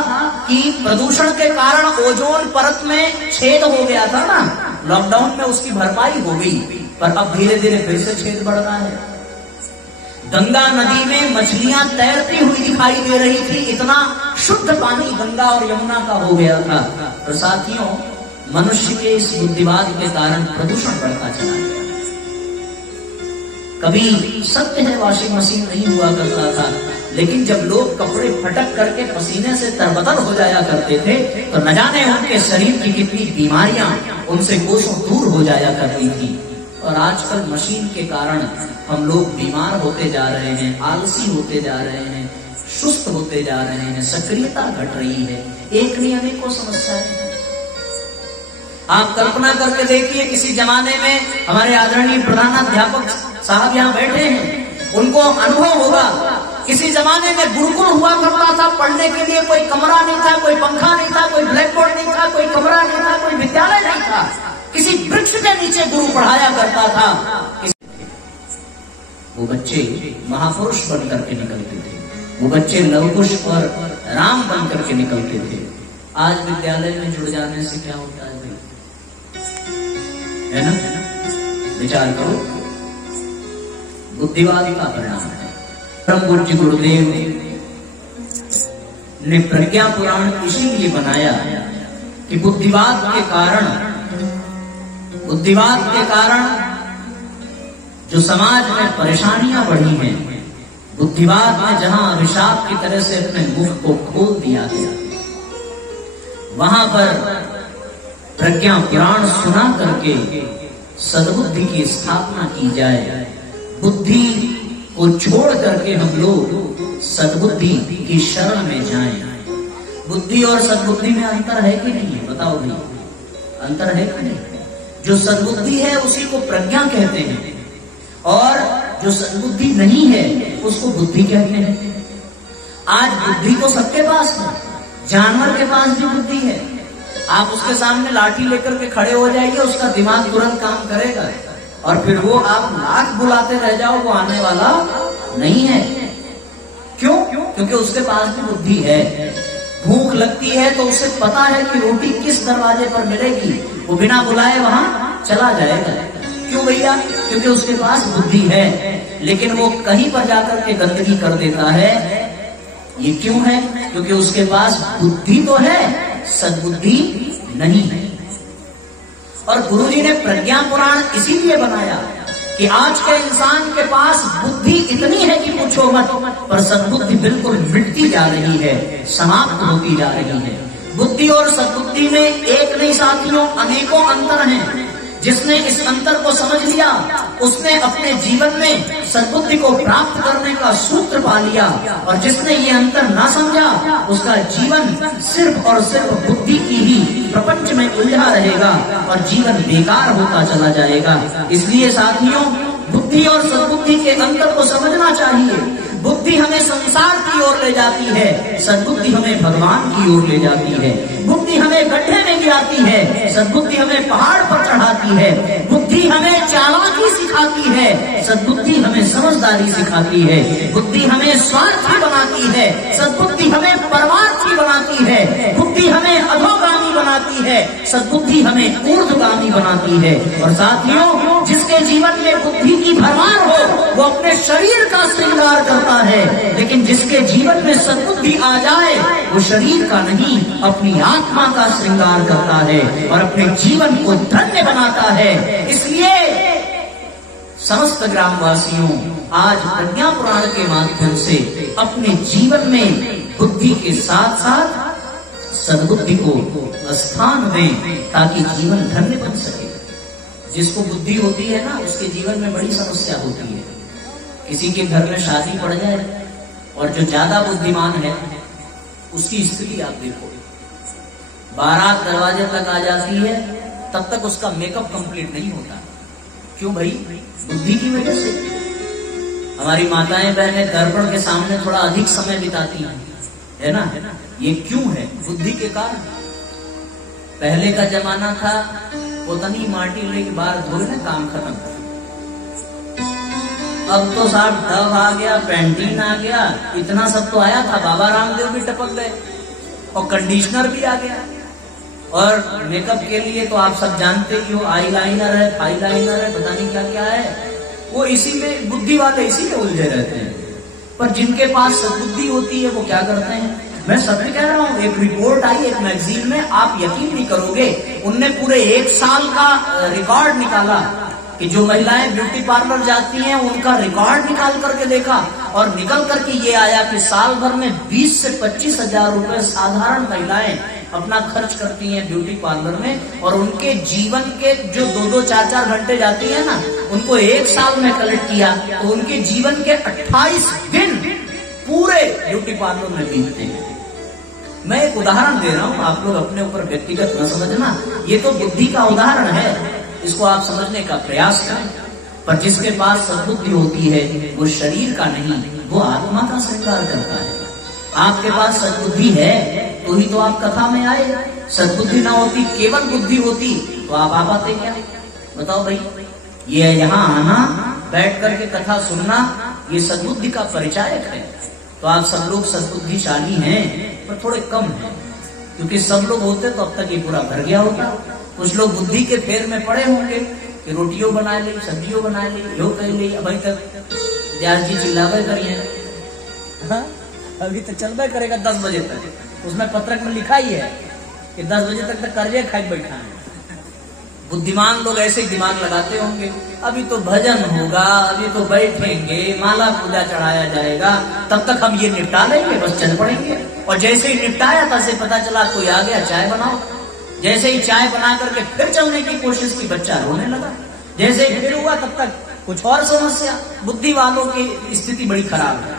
कि प्रदूषण के कारण ओजोन परत में छेद हो गया था ना, लॉकडाउन में उसकी भरपाई हो गई, पर अब धीरे धीरे फिर से छेद बढ़ रहा है। गंगा नदी में मछलियां तैरती हुई दिखाई दे रही थी, इतना शुद्ध पानी गंगा और यमुना का हो गया था। और साथियों, मनुष्य के इस बुद्धिवाद के कारण प्रदूषण बढ़ता चला गया। कभी सत्य है वॉशिंग मशीन नहीं हुआ करता था, लेकिन जब लोग कपड़े फटक करके पसीने से तरबतर हो जाया करते थे तो न जाने उनके शरीर की कितनी बीमारियां उनसे कोसों दूर हो जाया करती थी। और आजकल मशीन के कारण हम लोग बीमार होते जा रहे हैं, आलसी होते जा रहे हैं, सुस्त होते जा रहे हैं, सक्रियता घट रही है। एक नहीं अनेकों समस्याएं। आप कल्पना करके देखिए, किसी जमाने में हमारे आदरणीय प्रधानाध्यापक साहब यहाँ बैठे हैं, उनको अनुभव होगा किसी जमाने में गुरुकुल हुआ करता था, पढ़ने के लिए कोई कमरा नहीं था, कोई पंखा नहीं था, कोई ब्लैक बोर्ड नहीं था, कोई कमरा नहीं था, कोई विद्यालय नहीं था, किसी वृक्ष के नीचे गुरु पढ़ाया करता था। वो बच्चे महापुरुष बन करके निकलते थे, वो बच्चे लवकुश और राम बन करके निकलते थे। आज विद्यालय में जुड़ जाने से क्या होता है भाई? है ना? विचार करो, बुद्धिवाद का परिणाम है। परम पूज्य गुरुदेव ने प्रज्ञा पुराण इसीलिए बनाया कि बुद्धिवाद के कारण जो समाज में परेशानियां बढ़ी हैं, बुद्धिवाद में जहां अभिशाप की तरह से अपने मुख को खोल दिया गया, वहां पर प्रज्ञा पुराण सुना करके सद्बुद्धि की स्थापना की जाए। बुद्धि को छोड़ करके हम लोग सद्बुद्धि की शरण में जाएं। बुद्धि और सद्बुद्धि में अंतर है कि नहीं है? बताओ भाई, अंतर है कि नहीं? जो सद्बुद्धि है उसी को प्रज्ञा कहते हैं और जो सद्बुद्धि नहीं है उसको बुद्धि कहते हैं। आज बुद्धि तो सबके पास है, जानवर के पास भी बुद्धि है। आप उसके सामने लाठी लेकर के खड़े हो जाइए, उसका दिमाग तुरंत काम करेगा, और फिर वो आप लाख बुलाते रह जाओ, वो आने वाला नहीं है। क्यों? क्योंकि उसके पास भी बुद्धि है। भूख लगती है तो उसे पता है कि रोटी किस दरवाजे पर मिलेगी, वो बिना बुलाए वहां चला जाएगा। क्यों भैया? क्योंकि उसके पास बुद्धि है। लेकिन वो कहीं पर जाकर के गंदगी कर देता है। ये क्यों है? क्योंकि उसके पास बुद्धि तो है, सद्बुद्धि नहीं है। और गुरुजी ने प्रज्ञा पुराण इसीलिए बनाया कि आज के इंसान के पास बुद्धि इतनी है कि पूछो मत, पर सद्बुद्धि बिल्कुल मिटती जा रही है, समाप्त होती जा रही है। बुद्धि और सद्बुद्धि में एक नहीं साथियों, अनेकों अंतर हैं। जिसने इस अंतर को समझ लिया उसने अपने जीवन में सद्बुद्धि को प्राप्त करने का सूत्र पा लिया, और जिसने ये अंतर ना समझा उसका जीवन सिर्फ और सिर्फ बुद्धि की ही प्रपंच में उलझा रहेगा और जीवन बेकार होता चला जाएगा। इसलिए साथियों, बुद्धि और सद्बुद्धि के अंतर को समझना चाहिए। बुद्धि हमें संसार की ओर ले जाती है, सद्बुद्धि हमें भगवान की ओर ले जाती है। बुद्धि हमें गड्ढे में गिराती है, सद्बुद्धि हमें पहाड़ पर चढ़ाती है। बुद्धि हमें चालाकी सिखाती है, सद्बुद्धि हमें समझदारी सिखाती है। बुद्धि हमें स्वार्थी बनाती है, सद्बुद्धि हमें परमार्थी बनाती है। बुद्धि हमें अधोगामी बनाती है, सद्बुद्धि हमें ऊर्ध्वगामी बनाती है। और साथियों, जिसके जीवन में बुद्धि की भरमार हो वो अपने शरीर का श्रृंगार करता है, लेकिन जिसके जीवन में सद्बुद्धि आ जाए वो शरीर का नहीं अपनी आत्मा का श्रृंगार करता है और अपने जीवन को धन्य बनाता है। इसलिए समस्त ग्रामवासियों, आज प्रज्ञा पुराण के माध्यम से अपने जीवन में बुद्धि के साथ साथ सद्बुद्धि को स्थान दें ताकि जीवन धन्य बन सके। जिसको बुद्धि होती है ना, उसके जीवन में बड़ी समस्या होती है। किसी के घर में शादी पड़ जाए और जो ज्यादा बुद्धिमान है उसकी स्थिति आप देखो, बारात दरवाजे तक आ जाती है तब तक उसका मेकअप कंप्लीट नहीं होता। क्यों भाई? बुद्धि की वजह से। हमारी माताएं बहनें दर्पण के सामने थोड़ा अधिक समय बिताती हैं, है ना? ये क्यों है? बुद्धि के कारण। पहले का जमाना था उतनी माटी लेके बाहर धोए ना, काम खत्म। अब तो साहब डव आ गया, पैंटीन आ गया, इतना सब तो आया था, बाबा रामदेव भी टपक गए और कंडीशनर भी आ गया। और मेकअप के लिए तो आप सब जानते ही हो, आई लाइनर है, फाई लाइनर है, पता नहीं क्या क्या है। वो इसी में बुद्धि वाले इसी में उलझे रहते हैं। पर जिनके पास सद्बुद्धि होती है वो क्या करते हैं? मैं सत्य कह रहा हूं, एक रिपोर्ट आई एक मैगजीन में, आप यकीन नहीं करोगे, उनने पूरे 1 साल का रिकॉर्ड निकाला कि जो महिलाएं ब्यूटी पार्लर जाती हैं उनका रिकॉर्ड निकाल करके देखा, और निकल करके ये आया कि साल भर में 20 से 25 हजार रुपए साधारण महिलाएं अपना खर्च करती हैं ब्यूटी पार्लर में, और उनके जीवन के जो 2-2, 4-4 घंटे जाती है ना, उनको 1 साल में कलेक्ट किया तो उनके जीवन के 28 दिन पूरे ब्यूटी पार्लर में बीतते हैं। मैं एक उदाहरण दे रहा हूं, आप लोग अपने ऊपर व्यक्तिगत न समझना, ये तो बुद्धि का उदाहरण है, इसको आप समझने का प्रयास करें। पर जिसके पास सद्बुद्धि होती है वो शरीर का नहीं, वो आत्मा का श्रृंगार करता है। आपके पास सद्बुद्धि है तो ही तो आप कथा में आए। सद्बुद्धि ना होती, केवल बुद्धि होती तो आप आ पाते क्या? बताओ भाई। ये यहाँ आना, बैठ करके कथा सुनना, ये सद्बुद्धि का परिचायक है। तो आप सब लोग सद्बुद्धिशाली हैं, पर थोड़े कम हैं, क्योंकि सब लोग होते तो अब तक ये पूरा भर गया होता। कुछ लोग बुद्धि के फेर में पड़े होंगे कि रोटियों बना ली, सब्जियों बना ली, यो कर ली, अभी तक व्यास जी चिल्लावे करिए, अभी तो चलता करेगा 10 बजे तक। उसमें पत्रक में लिखा ही है कि 10 बजे तक कर्जे खाई बैठा है। बुद्धिमान लोग ऐसे ही दिमाग लगाते होंगे, अभी तो भजन होगा, अभी तो बैठेंगे, माला पूजा चढ़ाया जाएगा, तब तक हम ये निपटा लेंगे, बस चल पड़ेंगे। और जैसे ही निपटाया तैसे पता चला कोई आ गया, चाय बनाओ। जैसे ही चाय बना करके फिर चलने की कोशिश की, बच्चा रोने लगा। जैसे ही फिर हुआ तब तक कुछ और समस्या। बुद्धि वालों की स्थिति बड़ी खराब है,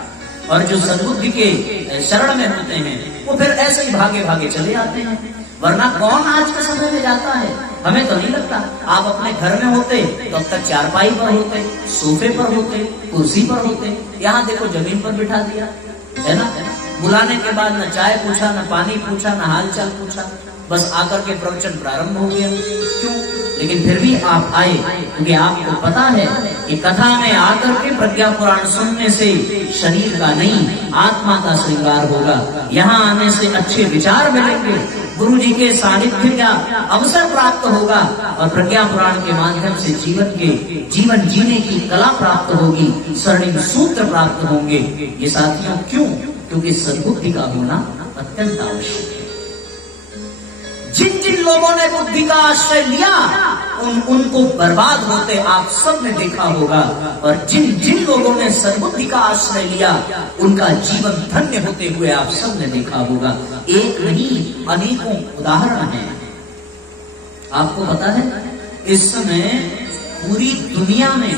और जो सद्बुद्धि के शरण में होते हैं वो फिर ऐसे ही भागे भागे चले आते हैं। वरना कौन आज के समय में जाता है? हमें तो नहीं लगता। आप अपने घर में होते तो अब तक चारपाई पर होते, सोफे पर होते, कुर्सी पर होते। यहाँ देखो जमीन पर बिठा दिया, है ना? बुलाने के बाद न चाय पूछा, न पानी पूछा, न हालचाल पूछा, बस आकर के प्रवचन प्रारंभ हो गया। क्यों? लेकिन फिर भी आप आए क्योंकि आपको पता है कि कथा में आकर के प्रज्ञा पुराण सुनने से शरीर का नहीं, आत्मा का श्रृंगार होगा। यहाँ आने से अच्छे विचार मिलेंगे, गुरु जी के सानिध्य का अवसर प्राप्त होगा, और प्रज्ञा पुराण के माध्यम से जीवन जीने की कला प्राप्त होगी, स्वर्णिम सूत्र प्राप्त होंगे। ये साथियों क्यों? क्योंकि सद्बुद्धि का होना अत्यंत आवश्यक है। जिन जिन लोगों ने बुद्धि का आश्रय लिया उनको बर्बाद होते आप सब ने देखा होगा, और जिन जिन लोगों ने सद्बुद्धि का आश्रय लिया उनका जीवन धन्य होते हुए आप सब ने देखा होगा। एक नहीं अनेकों उदाहरण हैं। आपको पता है इस समय पूरी दुनिया में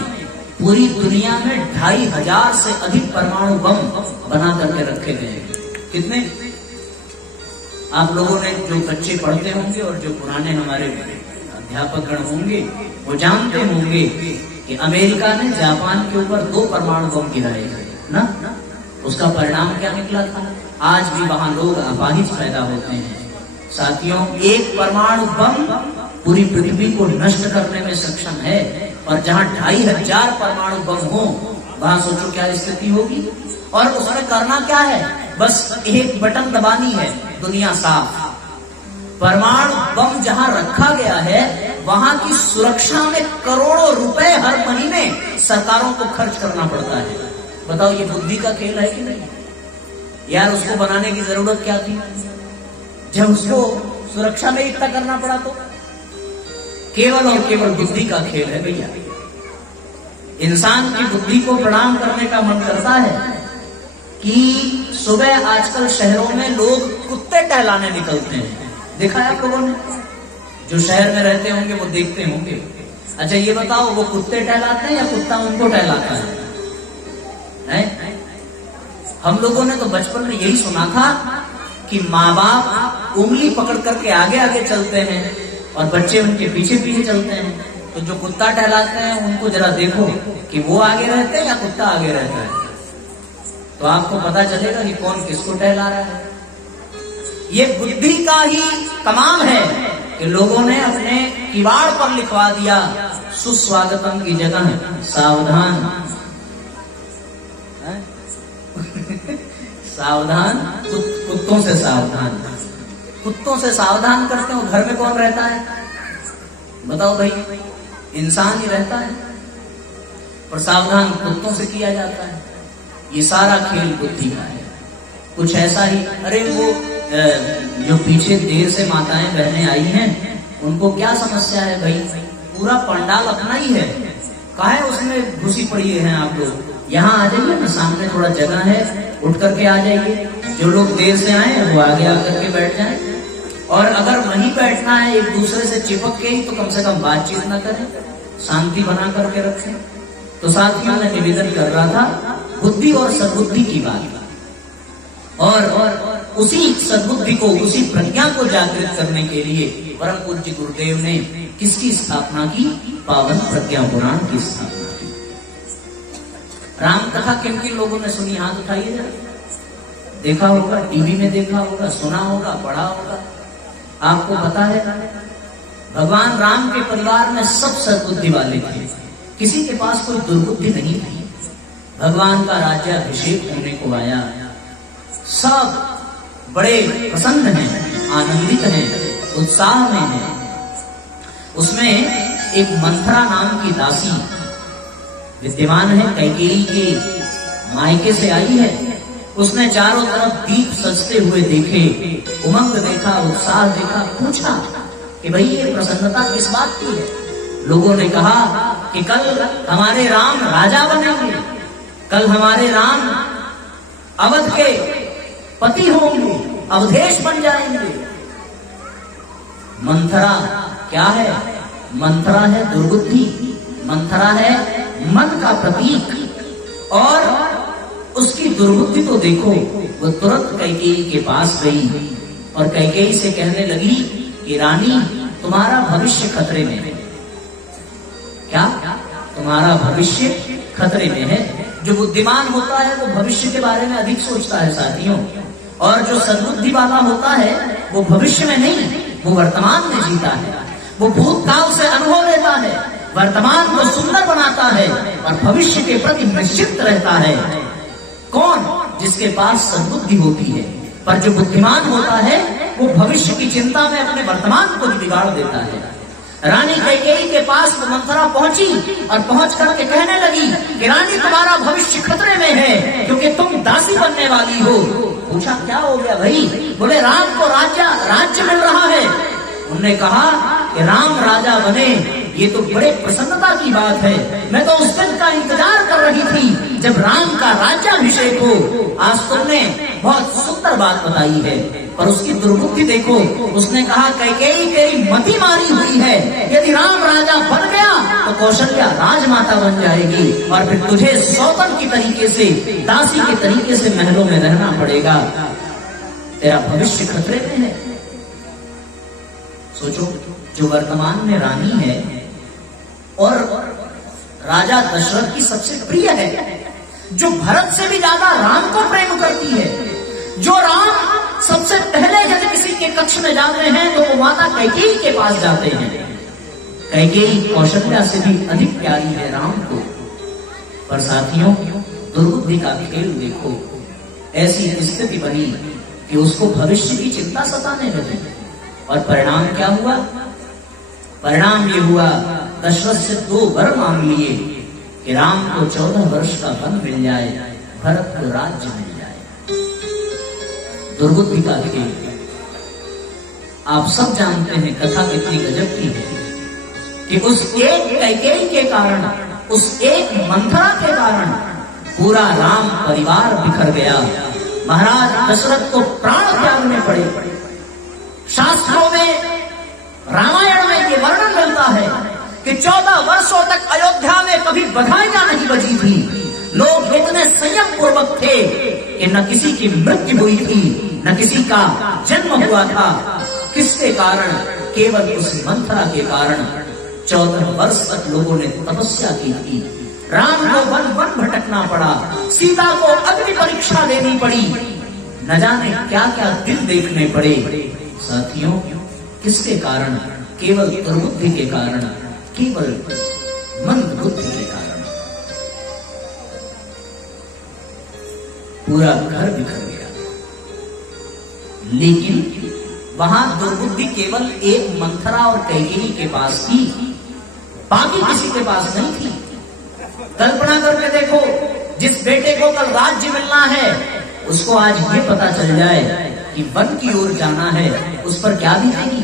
2500 से अधिक परमाणु बम बना करके रखे गए हैं। कितने? आप लोगों ने, जो बच्चे पढ़ते होंगे और जो पुराने हमारे अध्यापक गण होंगे वो जानते होंगे कि अमेरिका ने जापान के ऊपर 2 परमाणु बम गिराए ना। उसका परिणाम क्या निकला था? आज भी वहां लोग अपाहिज पैदा होते हैं। साथियों, एक परमाणु बम पूरी पृथ्वी को नष्ट करने में सक्षम है, और जहां 2500 परमाणु बम हो वहां सोचो क्या स्थिति होगी। और उसमें करना क्या है? बस एक बटन दबानी है, दुनिया साफ। परमाणु बम जहां रखा गया है वहां की सुरक्षा में करोड़ों रुपए हर महीने सरकारों को खर्च करना पड़ता है। बताओ ये बुद्धि का खेल है कि नहीं? यार उसको बनाने की जरूरत क्या थी जब उसको सुरक्षा में इतना करना पड़ा? तो केवल और केवल बुद्धि का खेल है भैया। इंसान की बुद्धि को प्रणाम करने का मन करता है कि सुबह आजकल शहरों में लोग कुत्ते टहलाने निकलते हैं। देखा है आप लोगों ने? जो शहर में रहते होंगे वो देखते होंगे। अच्छा ये बताओ, वो कुत्ते टहलाते हैं या कुत्ता उनको टहलाता है? हम लोगों ने तो बचपन में यही सुना था कि माँ बाप उंगली पकड़ करके आगे आगे चलते हैं और बच्चे उनके पीछे पीछे चलते हैं। तो जो कुत्ता टहलाते हैं उनको जरा देखो कि वो आगे रहते हैं या कुत्ता आगे रहता है, तो आपको पता चलेगा कि कौन किसको टहला रहा है। ये बुद्धि का ही कमाल है कि लोगों ने अपने किवाड़ पर लिखवा दिया सुस्वागतम की जगह सावधान। सावधान, कुत्तों से सावधान। कुत्तों से सावधान करते हो, घर में कौन रहता है बताओ भाई? इंसान ही रहता है, पर सावधान कुत्तों से किया जाता है। ये सारा खेल बुद्धि का है। कुछ ऐसा ही, अरे वो जो पीछे देर से माताएं बहनें आई हैं उनको क्या समस्या है भाई? पूरा पंडाल अपना ही है, काहे उसमें घुसी पड़ी है आप लोग? यहाँ आ जाइए ना, सामने थोड़ा जगह है, उठ करके आ जाइए। जो लोग देर से आए वो आगे आकर के बैठ जाएं, और अगर वहीं बैठना है एक दूसरे से चिपक के ही तो कम से कम बातचीत न करें, शांति बना करके रखें। तो साथियों मैं निवेदन कर रहा था बुद्धि और सद्बुद्धि की बात, और उसी सद्बुद्धि को, उसी प्रज्ञा को जागृत करने के लिए परम पूज्य गुरुदेव ने किसकी स्थापना की? पावन प्रज्ञा पुराण की स्थापना की। राम कथा किन किन लोगों ने सुनी? हाथ उठाइए जरा। देखा होगा, टीवी में देखा होगा, सुना होगा, पढ़ा होगा। आपको पता है भगवान राम के परिवार में सब सद्बुद्धि वाले थे, किसी के पास कोई दुर्बुद्धि नहीं थी। भगवान का राज्याभिषेक होने को आया, सब बड़े प्रसन्न हैं, आनंदित हैं, उत्साह में हैं। उसमें एक मंथरा नाम की दासी विद्यमान है, कैकेयी के मायके से आई है। उसने चारों तरफ दीप सजते हुए देखे, उमंग देखा, उत्साह देखा, पूछा कि भाई ये प्रसन्नता किस बात की है? लोगों ने कहा कि कल हमारे राम राजा बनेंगे, कल हमारे राम अवध के पति होंगे, अवधेश बन जाएंगे। मंथरा क्या है? मंथरा है दुर्बुद्धि, मंथरा है मन का प्रतीक। और उसकी दुर्बुद्धि तो देखो, वो तुरंत कैकेयी के पास गई और कैकेयी से कहने लगी कि रानी तुम्हारा भविष्य खतरे में है। क्या? तुम्हारा भविष्य खतरे में है। जो बुद्धिमान होता है वो भविष्य के बारे में अधिक सोचता है साथियों, और जो सद्बुद्धि वाला होता है वो भविष्य में नहीं, वो वर्तमान में जीता है। वो भूतकाल से अनुभव लेता है, वर्तमान को सुंदर बनाता है और भविष्य के प्रति निश्चित रहता है। कौन? जिसके पास सद्बुद्धि होती है। पर जो बुद्धिमान होता है वो भविष्य की चिंता में अपने वर्तमान को बिगाड़ देता है। रानी कैकेयी के पास मंथरा पहुंची और पहुंच करके कहने लगी कि रानी तुम्हारा भविष्य खतरे में है क्योंकि तुम दासी बनने वाली हो। पूछा क्या हो गया भाई? बोले राम को राज्य मिल रहा है। उन्होंने कहा कि राम राजा बने, ये तो बड़े प्रसन्नता की बात है। मैं तो उस दिन का इंतजार कर रही थी जब राम का राज्याभिषेक हो। आज तुमने बहुत सुंदर बात बताई है, पर उसकी दुर्बुद्धि देखो। उसने कहा कैकेयी तेरी मति मारी हुई है, यदि राम राजा बन गया तो कौशल्या राजमाता बन जाएगी और फिर तुझे सौतन की तरीके से, दासी के तरीके से महलों में रहना पड़ेगा। तेरा भविष्य खतरे में है। सोचो, जो वर्तमान में रानी है और राजा दशरथ की सबसे प्रिय है, जो भरत से भी ज्यादा राम को प्रेम करती है, जो राम सबसे पहले यदि किसी के कक्ष में जाते हैं तो वो माता कैकेयी के पास जाते हैं। कैकेयी कौशल्या से भी अधिक प्यारी है राम को। पर साथियों, दुर्बुद्धि का खेल देखो। ऐसी स्थिति बनी कि उसको भविष्य की चिंता सताने लगी और परिणाम क्या हुआ? परिणाम ये हुआ, दशरथ से 2 वर मांग लिए कि राम को 14 वर्ष का वन मिल जाए, भरत को राज्य मिल जाए। दुर्बुद्धि का खेल। आप सब जानते हैं कथा कितनी गजब की है कि उस एक कैकेयी के कारण, उस एक मंथरा के कारण पूरा राम परिवार बिखर गया। महाराज दशरथ को प्राण त्यागने पड़े। शास्त्रों में, रामायण में ये वर्णन मिलता है कि 14 वर्षों तक अयोध्या में कभी बधाइयां नहीं बजी थी। लोग इतने संयम पूर्वक थे कि न किसी की मृत्यु हुई थी, न किसी का जन्म हुआ था। किसके कारण? केवल उस मंथरा के कारण 14 वर्ष तक लोगों ने तपस्या की थी। राम को वन वन भटकना पड़ा, सीता को अग्नि परीक्षा लेनी पड़ी, न जाने क्या क्या दिन देखने पड़े। साथियों, किसके कारण? केवल दुर्बुद्धि के कारण, केवल मंद बुद्धि के कारण पूरा घर बिखर गया। लेकिन वहां दुर्बुद्धि केवल एक मंथरा और कैकेयी के पास थी, बाकी किसी के पास नहीं थी। कल्पना करके देखो, जिस बेटे को कल राज्य मिलना है, उसको आज ये पता चल जाए कि वन की ओर जाना है, उस पर क्या बीतेगी।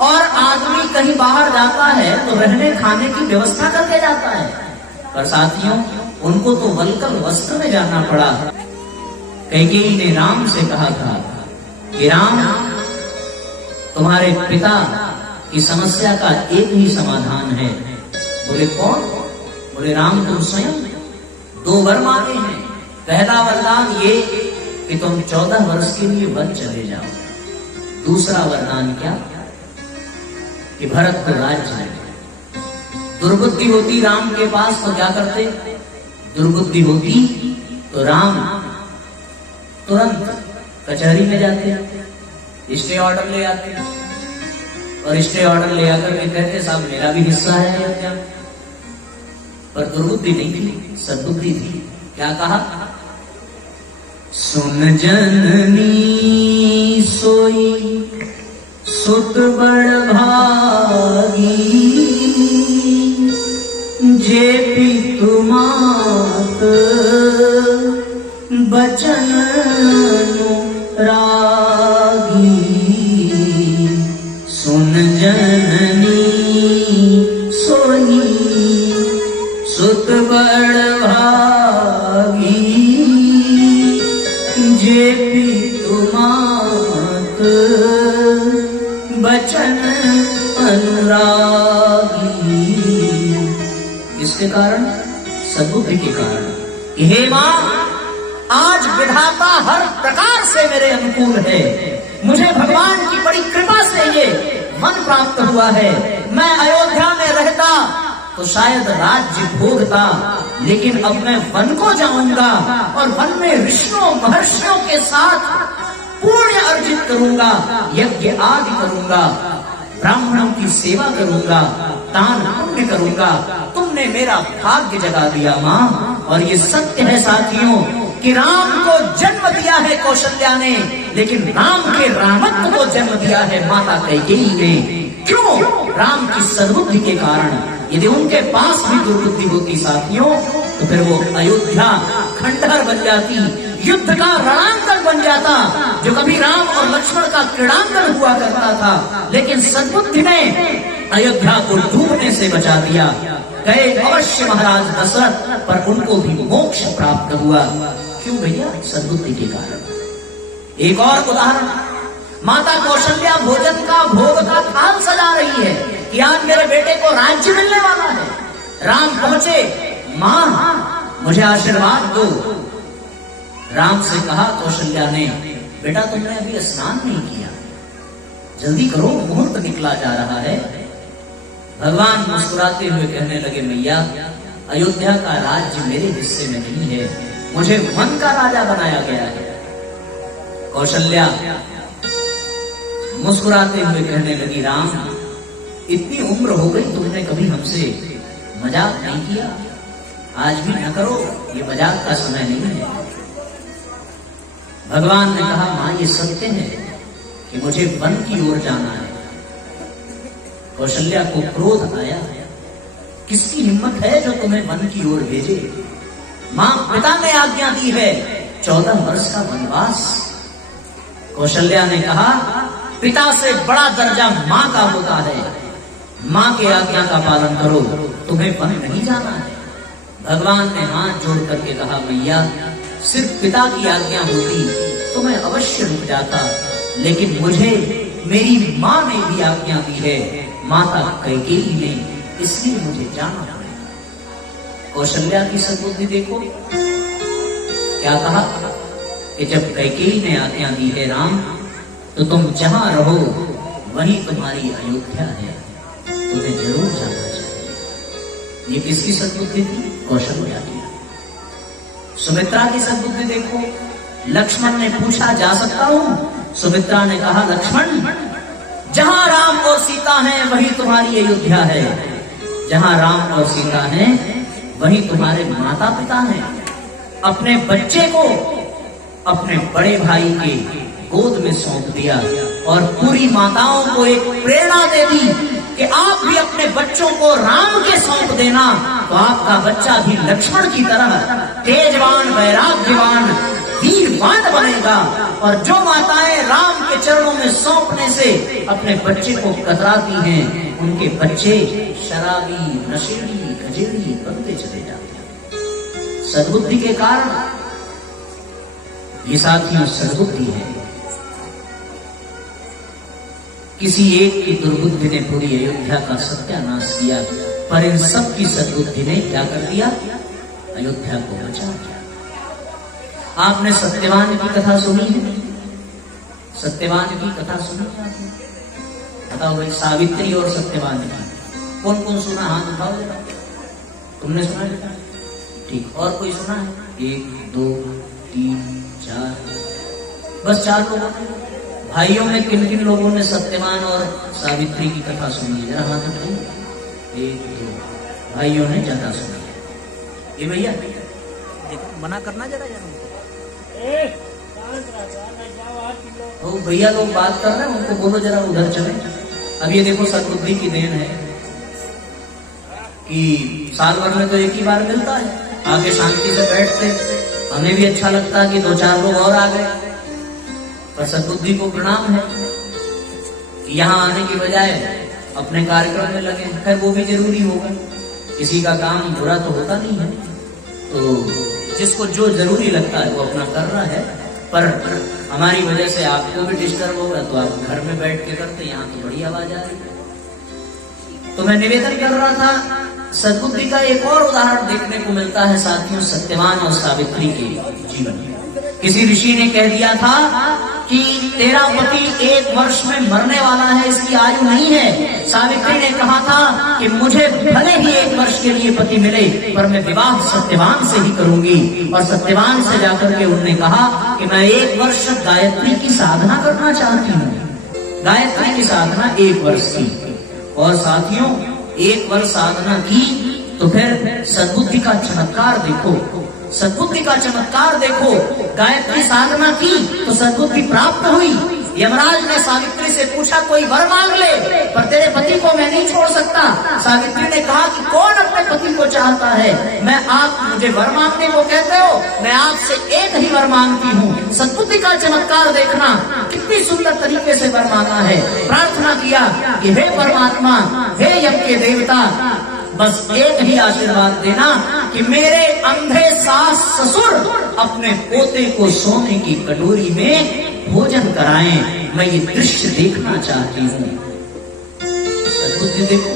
और आदमी कहीं बाहर जाता है तो रहने खाने की व्यवस्था करके जाता है, पर साथियों उनको तो वल्कल वस्त्र में जाना पड़ा। कैकेयी ने राम से कहा था कि राम, तुम्हारे पिता की समस्या का एक ही समाधान है। बोले कौन? बोले राम, तुम स्वयं 2 वर मांगे हैं। पहला वरदान ये कि तुम 14 वर्ष के लिए वन चले जाओ। दूसरा वरदान क्या? कि भरत को राज्य मिले। दुर्बुद्धि होती राम के पास तो क्या करते? दुर्बुद्धि होती तो राम तुरंत कचहरी में जाते, स्टे ऑर्डर ले आते, और स्टे ऑर्डर ले आकर के कहते साहब मेरा भी हिस्सा है अयोध्या। पर दुर्बुद्धि नहीं थी, सद्बुद्धि थी। क्या कहा? सुन जननी सोई सुत बड़ भागी, जे पितु मात बचन रागी। सुन जननी सोई सुत बड़ भागी, जे पितु मात बचन अनुरागी। किसके कारण? सद्बुद्धि के कारण। हे मां, आज विधाता हर प्रकार से मेरे अनुकूल है, मुझे भगवान की बड़ी कृपा से ये वन प्राप्त हुआ है। मैं अयोध्या में रहता तो शायद राज्य भोगता, लेकिन अब मैं वन को जाऊंगा और वन में ऋषियों महर्षियों के साथ पुण्य अर्जित करूंगा, यज्ञ आदि करूंगा, ब्राह्मणों की सेवा करूंगा, दान पुण्य करूंगा। तुमने मेरा भाग्य जगा दिया मां। और ये सत्य है साथियों कि राम को जन्म दिया है कौशल्या ने, लेकिन राम के रामत्व को जन्म दिया है माता कैकेयी ने। क्यों? राम की सद्बुद्धि के कारण। यदि उनके पास भी दुर्बुद्धि होती साथियों, तो फिर वो अयोध्या खंडहर बन जाती, युद्ध का रणांगण बन जाता, जो कभी राम और लक्ष्मण का क्रीड़ांगण हुआ करता था। लेकिन सद्बुद्धि ने अयोध्या को डूबने से बचा दिया। गए अवश्य महाराज दशरथ, पर उनको भी मोक्ष प्राप्त हुआ। क्यों भैया? सद्बुद्धि के कारण। एक और उदाहरण, माता कौशल्या भोजन का भोग का थाल सजा रही है कि आज मेरे बेटे को राज्य मिलने वाला है। राम पहुंचे, मां मुझे आशीर्वाद दो। राम से कहा कौशल्या ने, बेटा तुमने अभी स्नान नहीं किया, जल्दी करो, मुहूर्त निकला जा रहा है। भगवान मुस्कुराते हुए कहने लगे, मैया अयोध्या का राज्य मेरे हिस्से में नहीं है, मुझे वन का राजा बनाया गया है। कौशल्या मुस्कुराते हुए कहने लगी, राम इतनी उम्र हो गई, तुमने कभी हमसे मजाक नहीं किया, आज भी न करो, ये मजाक का समय नहीं है। भगवान ने कहा, मां ये सत्य है कि मुझे वन की ओर जाना है। कौशल्या को क्रोध आया, किसकी हिम्मत है जो तुम्हें वन की ओर भेजे? मां पिता ने आज्ञा दी है 14 वर्ष का वनवास। कौशल्या ने कहा, पिता से बड़ा दर्जा मां का होता है, मां के आज्ञा का पालन करो, तुम्हें वन नहीं जाना है। भगवान ने हाथ जोड़ करके कहा, मैया सिर्फ पिता की आज्ञा होती तो मैं अवश्य रुक जाता, लेकिन मुझे मेरी मां ने भी आज्ञा दी है, माता कैकेयी ने, इसलिए मुझे जाना पड़ेगा। कौशल्या की सद्बुद्धि देखो, क्या कहा? कि जब कैकेयी ने आज्ञा दी है राम, तो तुम जहां रहो वहीं तुम्हारी अयोध्या है, तुम्हें जरूर जाना चाहिए। ये किसकी सद्बुद्धि थी? कौशल्या की। सुमित्रा की सद्बुद्धि देखो। लक्ष्मण ने पूछा, जा सकता हूं? सुमित्रा ने कहा, लक्ष्मण, जहां राम और सीता हैं वहीं तुम्हारी अयोध्या है। जहां राम और सीता हैं वहीं तुम्हारे माता पिता हैं। अपने बच्चे को अपने बड़े भाई के गोद में सौंप दिया और पूरी माताओं को एक प्रेरणा दे दी कि आप भी अपने बच्चों को राम के सौंप देना, तो आपका बच्चा भी लक्ष्मण की तरह तेजवान, वैराग्यवान, वीरवान बनेगा। और जो माताएं राम के चरणों में सौंपने से अपने बच्चे को कतराती हैं, उनके बच्चे शराबी, नशेड़ी, गजेड़ी बनते चले जाते हैं सद्बुद्धि के कारण। ये साथियों सद्बुद्धि है। किसी एक की दुर्बुद्धि ने पूरी अयोध्या का सत्यानाश किया, पर इन सब की सद्बुद्धि ने क्या कर दिया? अयोध्या को बचा दिया। आपने सत्यवान की कथा सुनी है? सत्यवान की कथा सुनी है आपने? बताओ भाई, सावित्री और सत्यवान की कौन कौन सुना? हाथ उठाओ जरा। तुमने सुना है? ठीक। और कोई सुना है? 1 2 3 4, बस 4 लोगों ने। भाइयों में किन किन लोगों ने सत्यवान और सावित्री की कथा सुनी है? जरा हाथ उठाइए। 1 2 भाइयों ने ज्यादा सुनी है। ये भैया देखो, मना करना जरा यार। तो भैया लोग बात कर रहे हैं, उनको बोलो जरा उधर चले। अब ये देखो, सद्बुद्धि की देन है कि साल भर में तो एक ही बार मिलता है, आगे शांति से बैठते, हमें भी अच्छा लगता कि 2-4 लोग और आ गए। पर सद्बुद्धि को प्रणाम है कि यहाँ आने की बजाय अपने कार्यक्रम में लगे। खैर वो भी जरूरी होगा, किसी का काम बुरा तो होता नहीं है, तो जिसको जो जरूरी लगता है वो अपना कर रहा है। पर हमारी वजह से आपको भी डिस्टर्ब होगा, तो आप घर में बैठ के करते, यहाँ तो बड़ी आवाज आ रही है। तो मैं निवेदन कर रहा था, सद्बुद्धि का एक और उदाहरण देखने को मिलता है साथियों सत्यवान और सावित्री के जीवन में। किसी ऋषि ने कह दिया था कि तेरा पति 1 वर्ष में मरने वाला है, इसकी आयु नहीं है। सावित्री ने कहा था कि मुझे भले ही 1 वर्ष के लिए पति मिले, पर मैं विवाह सत्यवान से ही करूंगी। और सत्यवान से जाकर के उन्होंने कहा कि मैं 1 वर्ष गायत्री की साधना करना चाहती हूँ। गायत्री की साधना 1 वर्ष की। और साथियों 1 वर्ष साधना की तो फिर सद्बुद्धि का चमत्कार देखो। सद्बुद्धि का चमत्कार देखो। गायत्री साधना की तो सद्बुद्धि प्राप्त हुई। यमराज ने सावित्री से पूछा, कोई वर मांग ले, पर तेरे पति को मैं नहीं छोड़ सकता। सावित्री ने कहा कि कौन अपने पति को चाहता है? आप मुझे वर मांगने को कहते हो, मैं आपसे एक ही वर मांगती हूँ। सद्बुद्धि का चमत्कार देखना, कितनी सुंदर तरीके से वर मांगा है। प्रार्थना किया कि हे परमात्मा, हे यम के देवता, बस एक ही आशीर्वाद देना कि मेरे अंधे सास ससुर अपने पोते को सोने की कटोरी में भोजन कराएं, मैं ये दृश्य देखना चाहती हूँ। सद्बुद्धि देखो,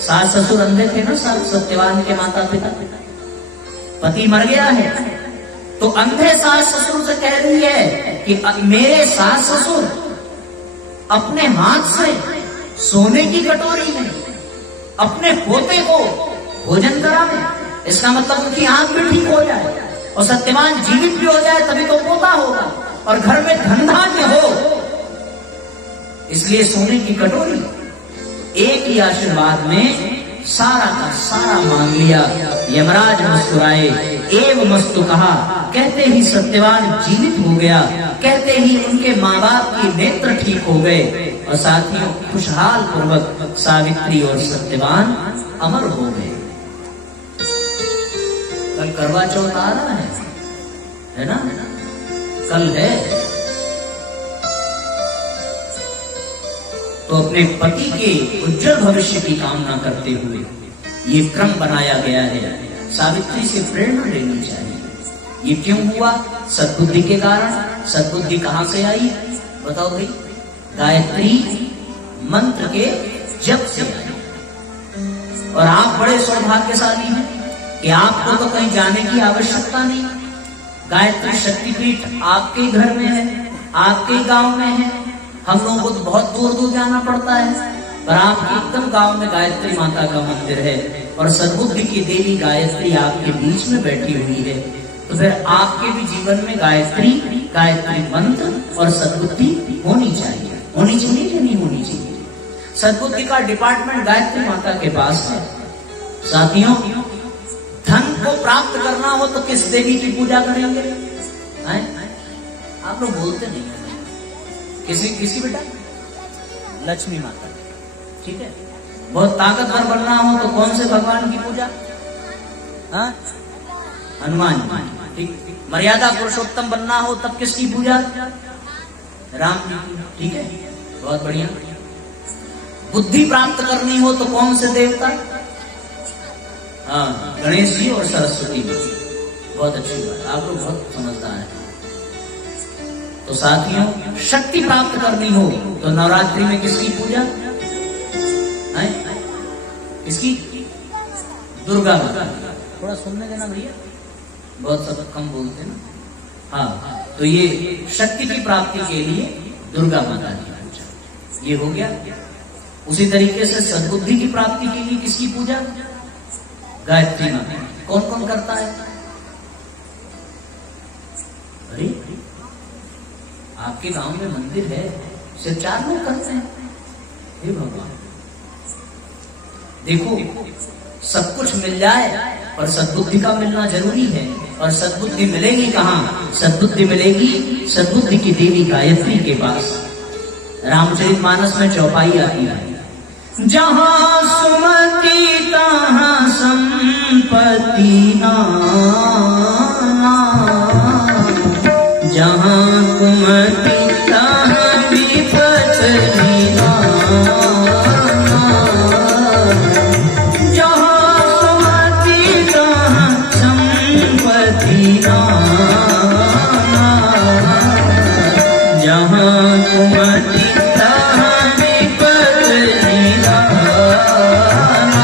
सास ससुर अंधे थे ना सत्यवान के माता पिता, पति मर गया है, तो अंधे सास ससुर से कह रही है कि मेरे सास ससुर अपने हाथ से सोने की कटोरी में अपने पोते को भोजन करावे। इसका मतलब उनकी आंख भी ठीक हो जाए और सत्यवान जीवित भी हो जाए, तभी तो पोता होगा और घर में धन धान्य हो। इसलिए सोने की कटोरी, एक ही आशीर्वाद में सारा का सारा मांग लिया। यमराज मुस्कुराए, एव मस्तु कहा, कहते ही सत्यवान जीवित हो गया, कहते ही उनके माँ बाप की नेत्र ठीक हो गए और साथियों खुशहाल पूर्वक सावित्री और सत्यवान अमर हो गए। कल करवा चौथ आ रहा है ना? कल है, तो अपने पति के उज्जवल भविष्य की कामना करते हुए ये क्रम बनाया गया है। सावित्री से प्रेरणा लेनी चाहिए। ये क्यों हुआ? सद्बुद्धि के कारण। सद्बुद्धि कहां से आई बताओ भाई? गायत्री मंत्र के जप से आई। और आप बड़े सौभाग्यशाली हैं कि आपको तो कहीं जाने की आवश्यकता नहीं। गायत्री शक्तिपीठ आपके घर में है, आपके गांव में है। हम लोगों को तो बहुत दूर दूर जाना पड़ता है, पर आपके एकदम गांव में गायत्री माता का मंदिर है और सद्बुद्धि की देवी गायत्री आपके बीच में बैठी हुई है। तो फिर आपके भी जीवन में गायत्री मंत्र और सद्बुद्धि होनी चाहिए। होनी चाहिए कि नहीं होनी चाहिए? सद्बुद्धि का डिपार्टमेंट गायत्री माता के पास है। साथियों, धन को प्राप्त करना हो तो किस देवी की पूजा करेंगे? आप लोग बोलते नहीं है। किसी बेटा लक्ष्मी माता, ठीक है। बहुत ताकतवर बनना हो तो कौन से भगवान की पूजा? हनुमान जी, ठीक। मर्यादा पुरुषोत्तम बनना हो तब किसकी पूजा? राम जी की, ठीक है, बहुत बढ़िया। बुद्धि प्राप्त करनी हो तो कौन से देवता? हाँ, गणेश जी और सरस्वती जी। बहुत अच्छी बात, आप लोग बहुत समझदार हैं। तो साथियों, शक्ति प्राप्त करनी हो तो नवरात्रि में किसकी पूजा है? इसकी दुर्गा माता। थोड़ा सुनने देना भैया, बहुत सब कम बोलते ना। हाँ, तो ये शक्ति की प्राप्ति के लिए दुर्गा माता की पूजा, ये हो गया। उसी तरीके से सद्बुद्धि की प्राप्ति के लिए किसकी पूजा? गायत्री माता। कौन कौन करता है? अरे आपके गांव में मंदिर है, सिर्फ 4 लोग करते हैं? हे भगवान, देखो सब कुछ मिल जाए पर सद्बुद्धि का मिलना जरूरी है। और सद्बुद्धि मिलेगी कहाँ? सद्बुद्धि मिलेगी सद्बुद्धि की देवी गायत्री के पास। रामचरितमानस में चौपाई आती है, जहाँ सुमति तहाँ संपत्ति नाना, जहाँ कुमति तहाँ विपत्ति नाना, जहाँ सुमति तहाँ संपत्ति नाना, जहाँ कुमति तहाँ विपत्ति नाना,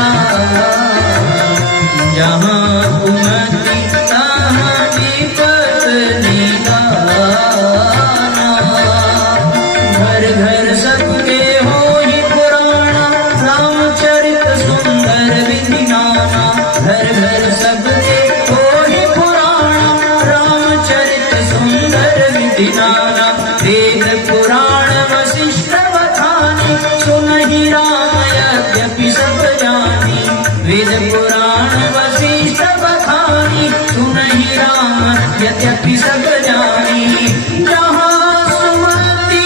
जहाँ कुमति तहाँ विपत्ति नाना। घर घर सबके हो ही पुराना, रामचरित सुंदर विधि नाना। घर घर सबके हो ही पुराना, रामचरित सुंदर विधि नाना। वेद पुराण वशिष्ठ बखानी, सुनहि राम यद्यपि सब जानी। वेद पुराण वशिष्ठ बखानी, सुनहि राम यद्यपि सब जानी। जहाँ सुमति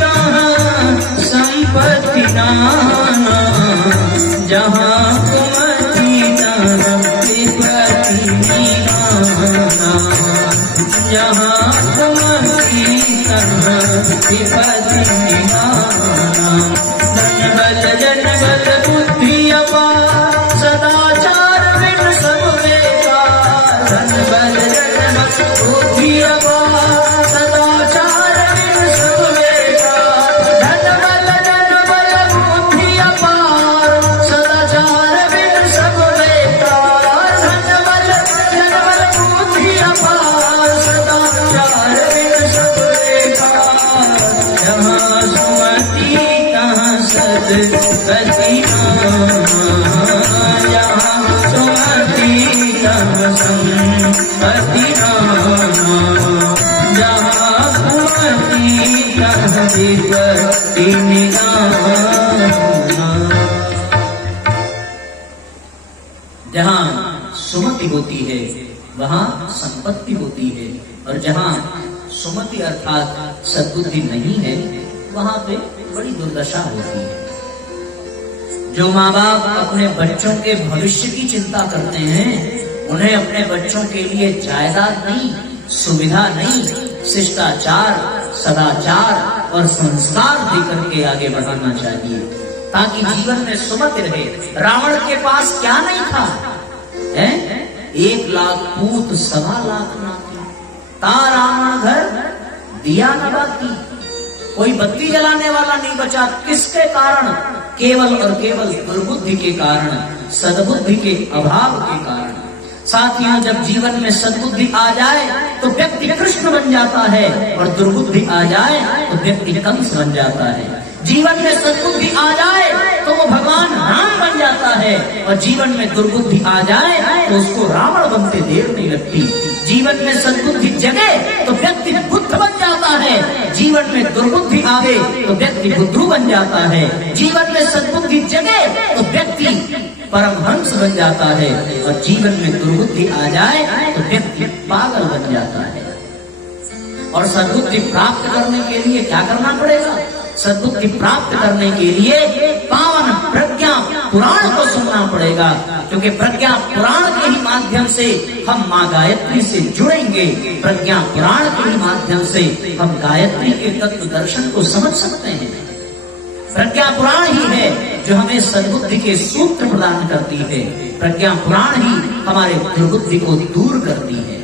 तहाँ संपत्ति नाना, जहाँ कुमति तहाँ विपत्ति नाना, जहाँ कुमति तहाँ विपत्ति नाना। धन बल जन बल बुद्धि अपार, सदाचार बिन सब बेकार। धन बल जन बल बुद्धि अपार, सदाचार बिन सब बेकार। धन बल जन बल बुद्धि अपार, सदाचार बिन सब बेकार। धन बल जन बल बुद्धि अपार, सदाचार बिन सब बेकार। जहाँ सुमति तहाँ सद्गति नाना, जहाँ सुमति तहाँ संपत्ति नाना, जहाँ कुमति तहाँ विपत्ति नाना। जहाँ सुमति होती है वहाँ संपत्ति होती है, और जहाँ सुमति अर्थात सद्बुद्धि नहीं है वहाँ पे बड़ी दुर्दशा होती है। जो माँ बाप अपने बच्चों के भविष्य की चिंता करते हैं, उन्हें अपने बच्चों के लिए जायदाद नहीं, सुविधा नहीं, शिष्टाचार, सदाचार और संस्कार देकर के आगे बढ़ाना चाहिए, ताकि जीवन में सुमति रहे। रावण के पास क्या नहीं था? 1 लाख पूत 1.25 लाख नाती, ता रावण घर दिया न बाती। कोई बत्ती जलाने वाला नहीं बचा। किसके कारण? केवल और केवल दुर्बुद्धि के कारण, सद्बुद्धि के अभाव के कारण। साथियों, जब जीवन में सद्बुद्धि आ जाए तो व्यक्ति कृष्ण बन जाता है, और दुर्बुद्धि आ जाए तो व्यक्ति कंस बन जाता है। जीवन में सद्बुद्धि आ जाए तो वो भगवान राम बन जाता है, और जीवन में दुर्बुद्धि आ जाए तो उसको रावण बनते देर नहीं लगती। जीवन में सद्बुद्धि जगे तो व्यक्ति बुद्ध बन जाता है, जीवन में दुर्बुद्धि आवे तो व्यक्ति बुद्धू बन जाता है। जीवन में सद्बुद्धि जगे तो व्यक्ति परमहंस बन जाता है, और जीवन में दुर्बुद्धि आ जाए तो व्यक्ति पागल बन जाता है। और सद्बुद्धि प्राप्त करने के लिए क्या करना पड़ेगा? सद्बुद्धि प्राप्त करने के लिए पावन प्रज्ञा पुराण को सुनना पड़ेगा, क्योंकि प्रज्ञा पुराण के ही माध्यम से हम माँ गायत्री से जुड़ेंगे। प्रज्ञा पुराण के ही माध्यम से हम गायत्री के तत्व दर्शन को समझ सकते हैं। प्रज्ञा पुराण ही है जो हमें सद्बुद्धि के सूत्र प्रदान करती है। प्रज्ञा पुराण ही हमारे दुर्बुद्धि को दूर करती है।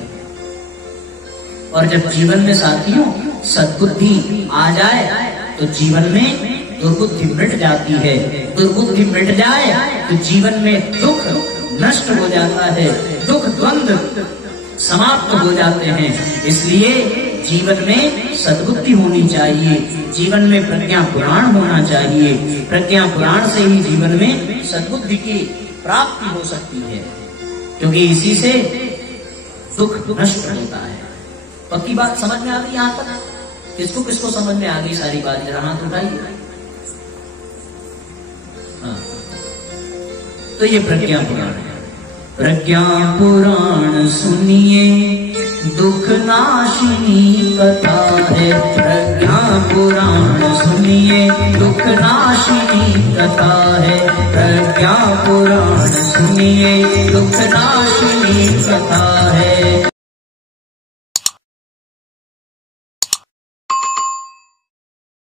और जब जीवन में साथियों सद्बुद्धि आ जाए तो जीवन में दुर्बुद्धि मिट जाती है। दुर्बुद्धि मिट जाए तो जीवन में दुख नष्ट हो जाता है, दुख द्वंद्व समाप्त हो जाते हैं। इसलिए जीवन में सद्बुद्धि होनी चाहिए, जीवन में प्रज्ञा पुराण होना चाहिए। प्रज्ञा पुराण से ही जीवन में सद्बुद्धि की प्राप्ति हो सकती है, क्योंकि इसी से दुख नष्ट होता है। पक्की बात समझ में आ गई यहाँ तक? किसको किसको समझ में आ गई सारी बात? जरा हाथ उठाइए। हाँ, तो ये प्रज्ञा पुराण है। प्रज्ञा पुराण सुनिए दुख नाशिनी कथा है। प्रज्ञा पुराण सुनिए दुख नाशिनी कथा है। प्रज्ञा पुराण सुनिए दुख नाशिनी कथा है।